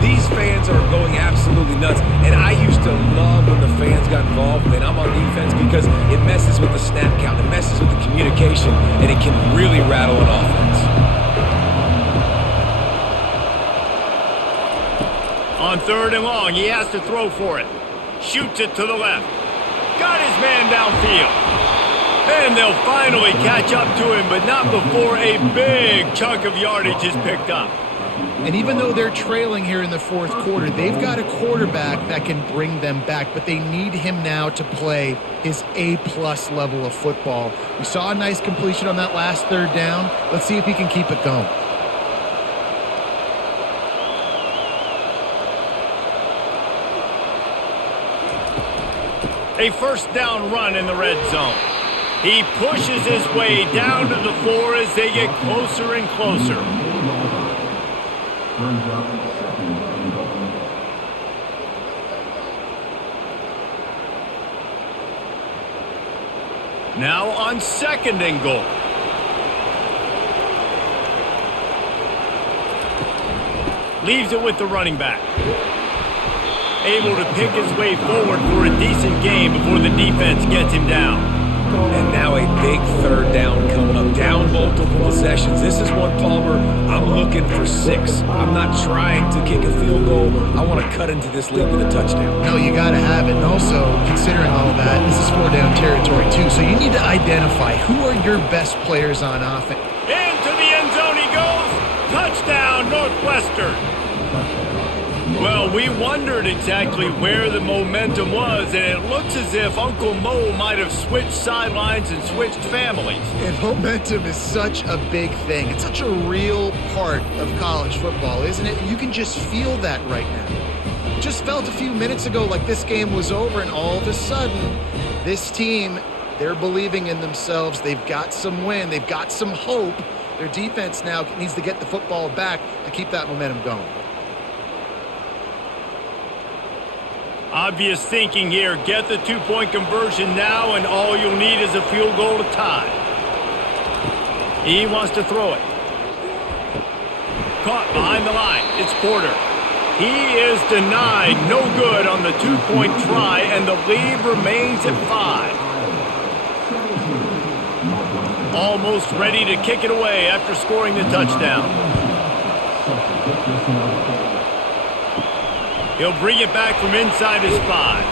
These fans are going absolutely nuts. And I used to love when the fans got involved when I'm on defense because it messes with the snap count, it messes with the communication, and it can really rattle an offense. On 3rd and long, he has to throw for it. Shoots it to the left. Got his man downfield. And they'll finally catch up to him, but not before a big chunk of yardage is picked up. And even though they're trailing here in the 4th quarter, they've got a quarterback that can bring them back, but they need him now to play his A-plus level of football. We saw a nice completion on that last 3rd down. Let's see if he can keep it going. A 1st down run in the red zone. He pushes his way down to the 4 as they get closer and closer. Now on 2nd and goal. Leaves it with the running back. Able to pick his way forward for a decent game before the defense gets him down. And now a big 3rd down coming up. Down multiple possessions. This is one, Palmer, I'm looking for 6. I'm not trying to kick a field goal. I want to cut into this lead with a touchdown. No, you got to have it. And also, considering all that, this is 4-down territory too. So you need to identify who are your best players on offense. Into the end zone he goes. Touchdown, Northwestern. Well, we wondered exactly where the momentum was, and it looks as if Uncle Mo might have switched sidelines and switched families. And momentum is such a big thing. It's such a real part of college football, isn't it? You can just feel that right now. Just felt a few minutes ago like this game was over, and all of a sudden, this team, they're believing in themselves. They've got some win. They've got some hope. Their defense now needs to get the football back to keep that momentum going. Obvious thinking here. Get the 2-point conversion now, and all you'll need is a field goal to tie. He wants to throw it. Caught behind the line. It's Porter. He is denied. No good on the 2-point try, and the lead remains at 5. Almost ready to kick it away after scoring the touchdown. He'll bring it back from inside his 5.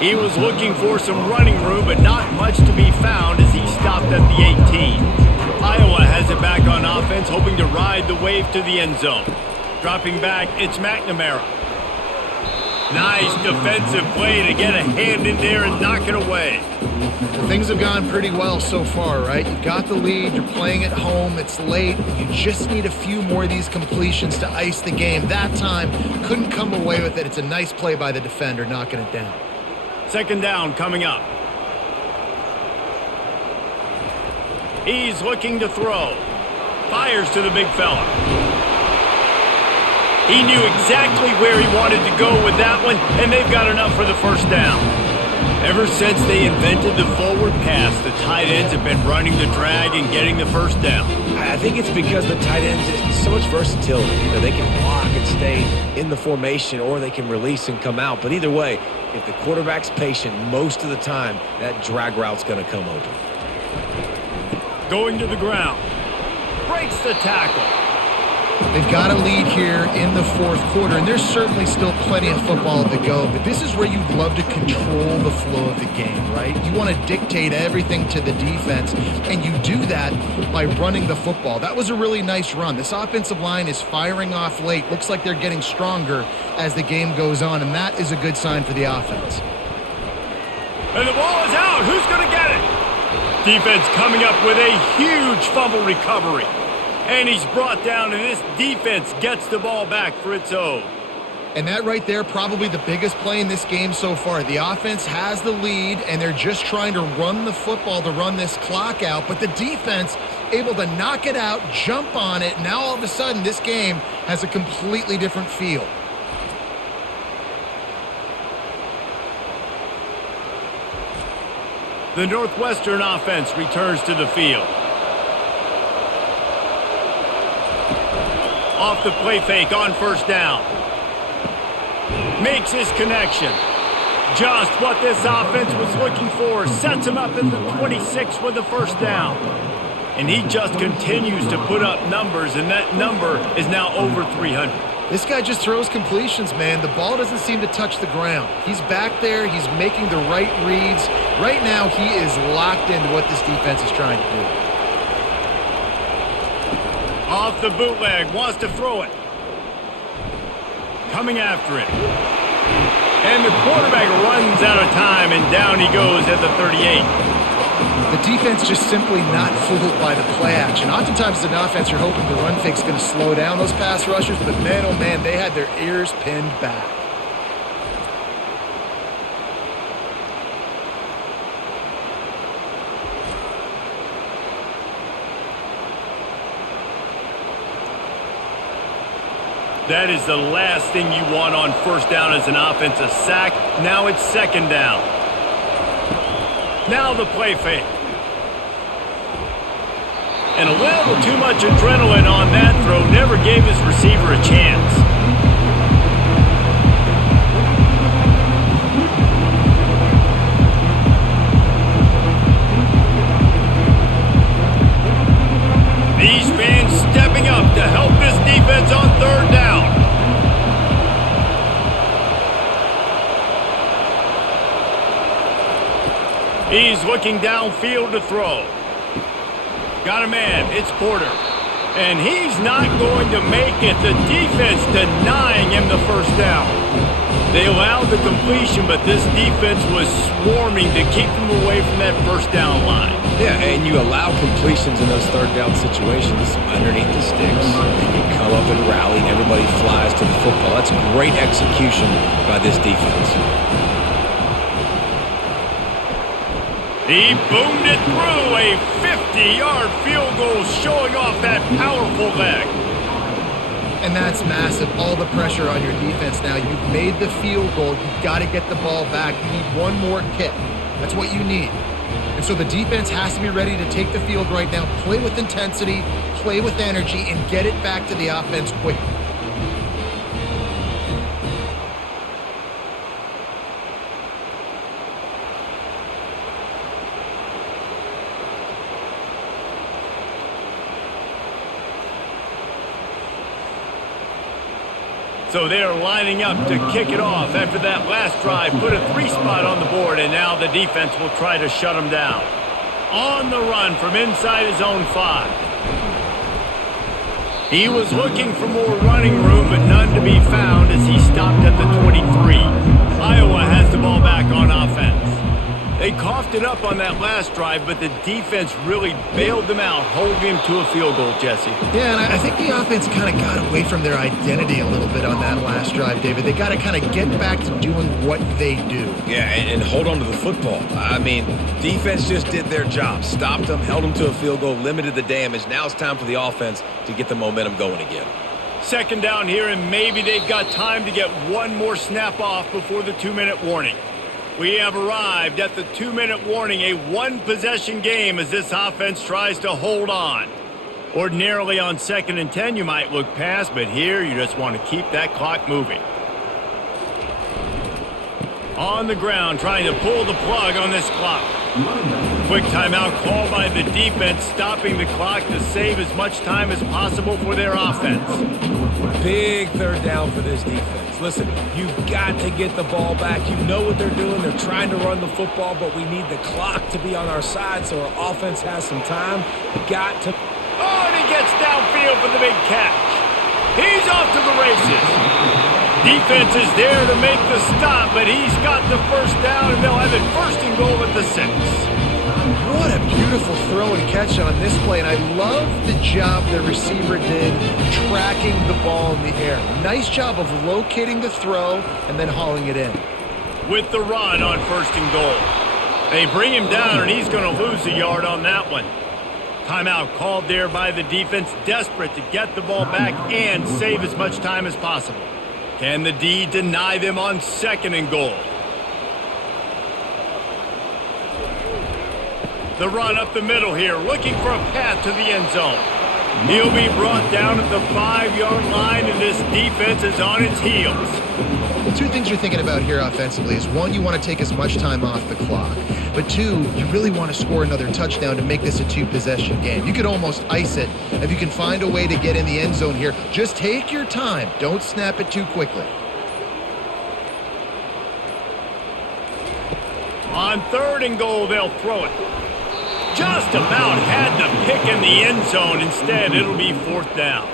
He was looking for some running room, but not much to be found as he stopped at the 18. Iowa has it back on offense, hoping to ride the wave to the end zone. Dropping back, it's McNamara. Nice defensive play to get a hand in there and knock it away. Things have gone pretty well so far, right? You've got the lead, you're playing at home, it's late, you just need a few more of these completions to ice the game. That time, couldn't come away with it. It's a nice play by the defender, knocking it down. 2nd down coming up. He's looking to throw. Fires to the big fella. He knew exactly where he wanted to go with that one, and they've got enough for the 1st down. Ever since they invented the forward pass, the tight ends have been running the drag and getting the 1st down. I think it's because the tight ends is so much versatility. You know, they can block and stay in the formation, or they can release and come out. But either way, if the quarterback's patient most of the time, that drag route's going to come open. Going to the ground. Breaks the tackle. They've got a lead here in the 4th quarter, and there's certainly still plenty of football to go, but this is where you'd love to control the flow of the game, right? You want to dictate everything to the defense, and you do that by running the football. That was a really nice run. This offensive line is firing off late. Looks like they're getting stronger as the game goes on, and that is a good sign for the offense. And the ball is out. Who's going to get it? Defense coming up with a huge fumble recovery. And he's brought down, and this defense gets the ball back for its own. And that right there, probably the biggest play in this game so far. The offense has the lead, and they're just trying to run the football to run this clock out. But the defense able to knock it out, jump on it. Now all of a sudden, this game has a completely different feel. The Northwestern offense returns to the field. Off the play fake on first down. Makes his connection. Just what this offense was looking for. Sets him up at the 26 with the first down. And he just continues to put up numbers, and that number is now over 300. This guy just throws completions, man. The ball doesn't seem to touch the ground. He's back there. He's making the right reads. Right now, he is locked into what this defense is trying to do. Off the bootleg, wants to throw it. Coming after it. And the quarterback runs out of time, and down he goes at the 38. The defense just simply not fooled by the play action. Oftentimes as an offense, you're hoping the run fake's going to slow down those pass rushers, but man, oh man, they had their ears pinned back. That is the last thing you want on first down as an offense, a sack. Now it's second down. Now the play fake. And a little too much adrenaline on that throw. Never gave his receiver a chance. These fans stepping up to help this defense on third down. He's looking downfield to throw. Got a man, it's Porter. And he's not going to make it. The defense denying him the first down. They allowed the completion, but this defense was swarming to keep them away from that first down line. Yeah, and you allow completions in those third down situations underneath the sticks, and you come up and rally, and everybody flies to the football. That's great execution by this defense. He boomed it through a 50-yard field goal, showing off that powerful leg. And that's massive. All the pressure on your defense now. You've made the field goal. You've got to get the ball back. You need one more kick. That's what you need. And so the defense has to be ready to take the field right now, play with intensity, play with energy, and get it back to the offense quickly. So they're lining up to kick it off after that last drive. Put a 3-spot on the board, and now the defense will try to shut them down. On the run from inside his own 5. He was looking for more running room, but none to be found as he stopped at the 23. Iowa has the ball back on offense. They coughed it up on that last drive, but the defense really bailed them out, holding him to a field goal, Jesse. Yeah, and I think the offense kind of got away from their identity a little bit on that last drive, David. They got to kind of get back to doing what they do. Yeah, and hold on to the football. I mean, defense just did their job. Stopped them, held them to a field goal, limited the damage. Now it's time for the offense to get the momentum going again. Second down here, and maybe they've got time to get one more snap off before the 2-minute warning. We have arrived at the 2-minute warning, a one-possession game as this offense tries to hold on. Ordinarily on 2nd and 10, you might look past, but here you just want to keep that clock moving. On the ground, trying to pull the plug on this clock. Quick timeout called by the defense, stopping the clock to save as much time as possible for their offense. Big third down for this defense. Listen, you've got to get the ball back. You know what they're doing. They're trying to run the football, but we need the clock to be on our side so our offense has some time. Got to... Oh, and he gets downfield for the big catch. He's off to the races. Defense is there to make the stop, but he's got the first down, and they'll have it 1st and goal at the 6. What a beautiful throw throw and catch on this play, and I love the job the receiver did tracking the ball in the air. Nice job of locating the throw and then hauling it in. With the run on 1st and goal. They bring him down, and he's going to lose a yard on that one. Timeout called there by the defense, desperate to get the ball back and save as much time as possible. Can the D deny them on 2nd and goal? The run up the middle here, looking for a path to the end zone. He'll be brought down at the 5-yard line, and this defense is on its heels. Well, two things you're thinking about here offensively is, one, you want to take as much time off the clock. But two, you really want to score another touchdown to make this a 2-possession game. You could almost ice it if you can find a way to get in the end zone here. Just take your time. Don't snap it too quickly. On 3rd and goal, they'll throw it. Just about had the pick in the end zone. Instead, it'll be 4th down.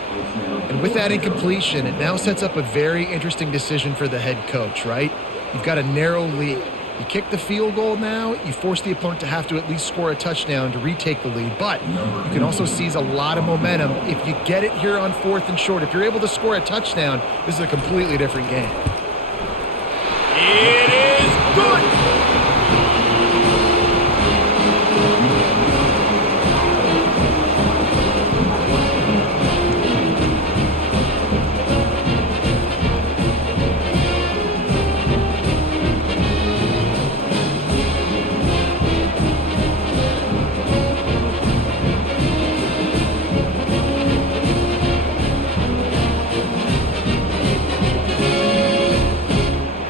And with that incompletion, it now sets up a very interesting decision for the head coach, right? You've got a narrow lead. You kick the field goal now, you force the opponent to have to at least score a touchdown to retake the lead. But you can also seize a lot of momentum if you get it here on 4th and short. If you're able to score a touchdown, this is a completely different game. It is good.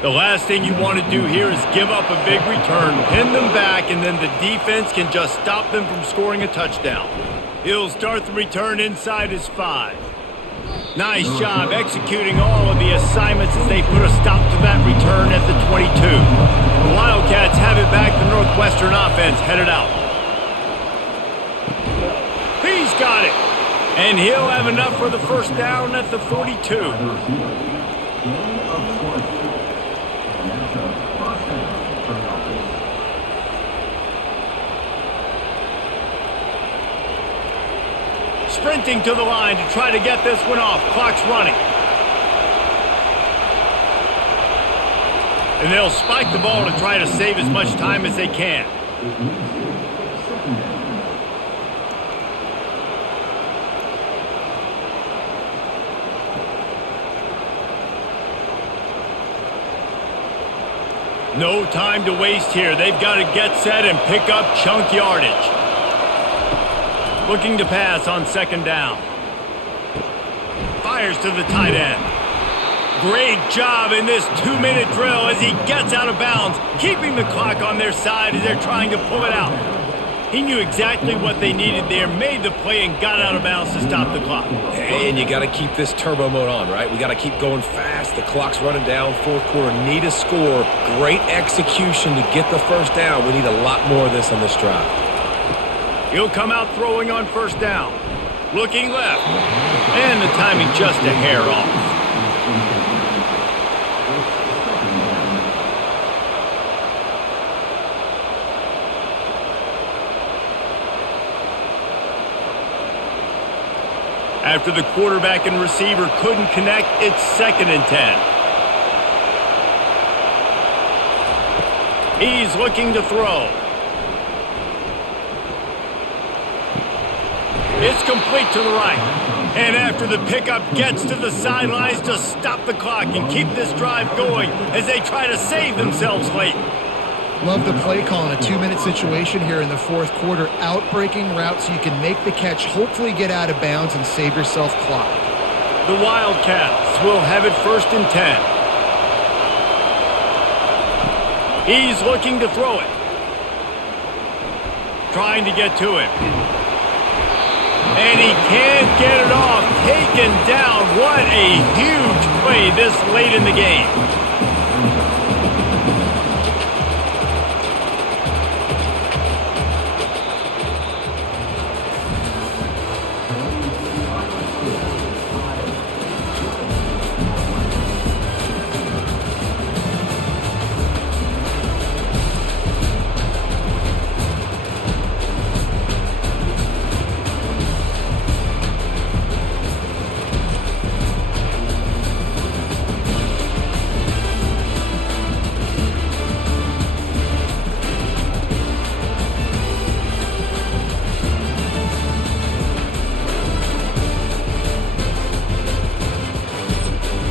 The last thing you want to do here is give up a big return, pin them back, and then the defense can just stop them from scoring a touchdown. He'll start the return inside his 5. Nice job executing all of the assignments as they put a stop to that return at the 22. The Wildcats have it back. The Northwestern offense headed out. He's got it. And he'll have enough for the 1st down at the 42. Sprinting to the line to try to get this one off. Clock's running. And they'll spike the ball to try to save as much time as they can. No time to waste here. They've got to get set and pick up chunk yardage. Looking to pass on 2nd down. Fires to the tight end. Great job in this 2-minute drill as he gets out of bounds, keeping the clock on their side as they're trying to pull it out. He knew exactly what they needed there, made the play, and got out of bounds to stop the clock. And you got to keep this turbo mode on, right? We got to keep going fast. The clock's running down. 4th quarter, need a score. Great execution to get the 1st down. We need a lot more of this on this drive. He'll come out throwing on 1st down. Looking left. And the timing just a hair off. After the quarterback and receiver couldn't connect, it's 2nd and 10. He's looking to throw. It's complete to the right. And after the pickup, gets to the sidelines to stop the clock and keep this drive going as they try to save themselves late. Love the play call in a 2-minute situation here in the 4th quarter. Outbreaking route so you can make the catch, hopefully get out of bounds and save yourself clock. The Wildcats will have it 1st and 10. He's looking to throw it. Trying to get to him. And he can't get it off. Taken down. What a huge play this late in the game.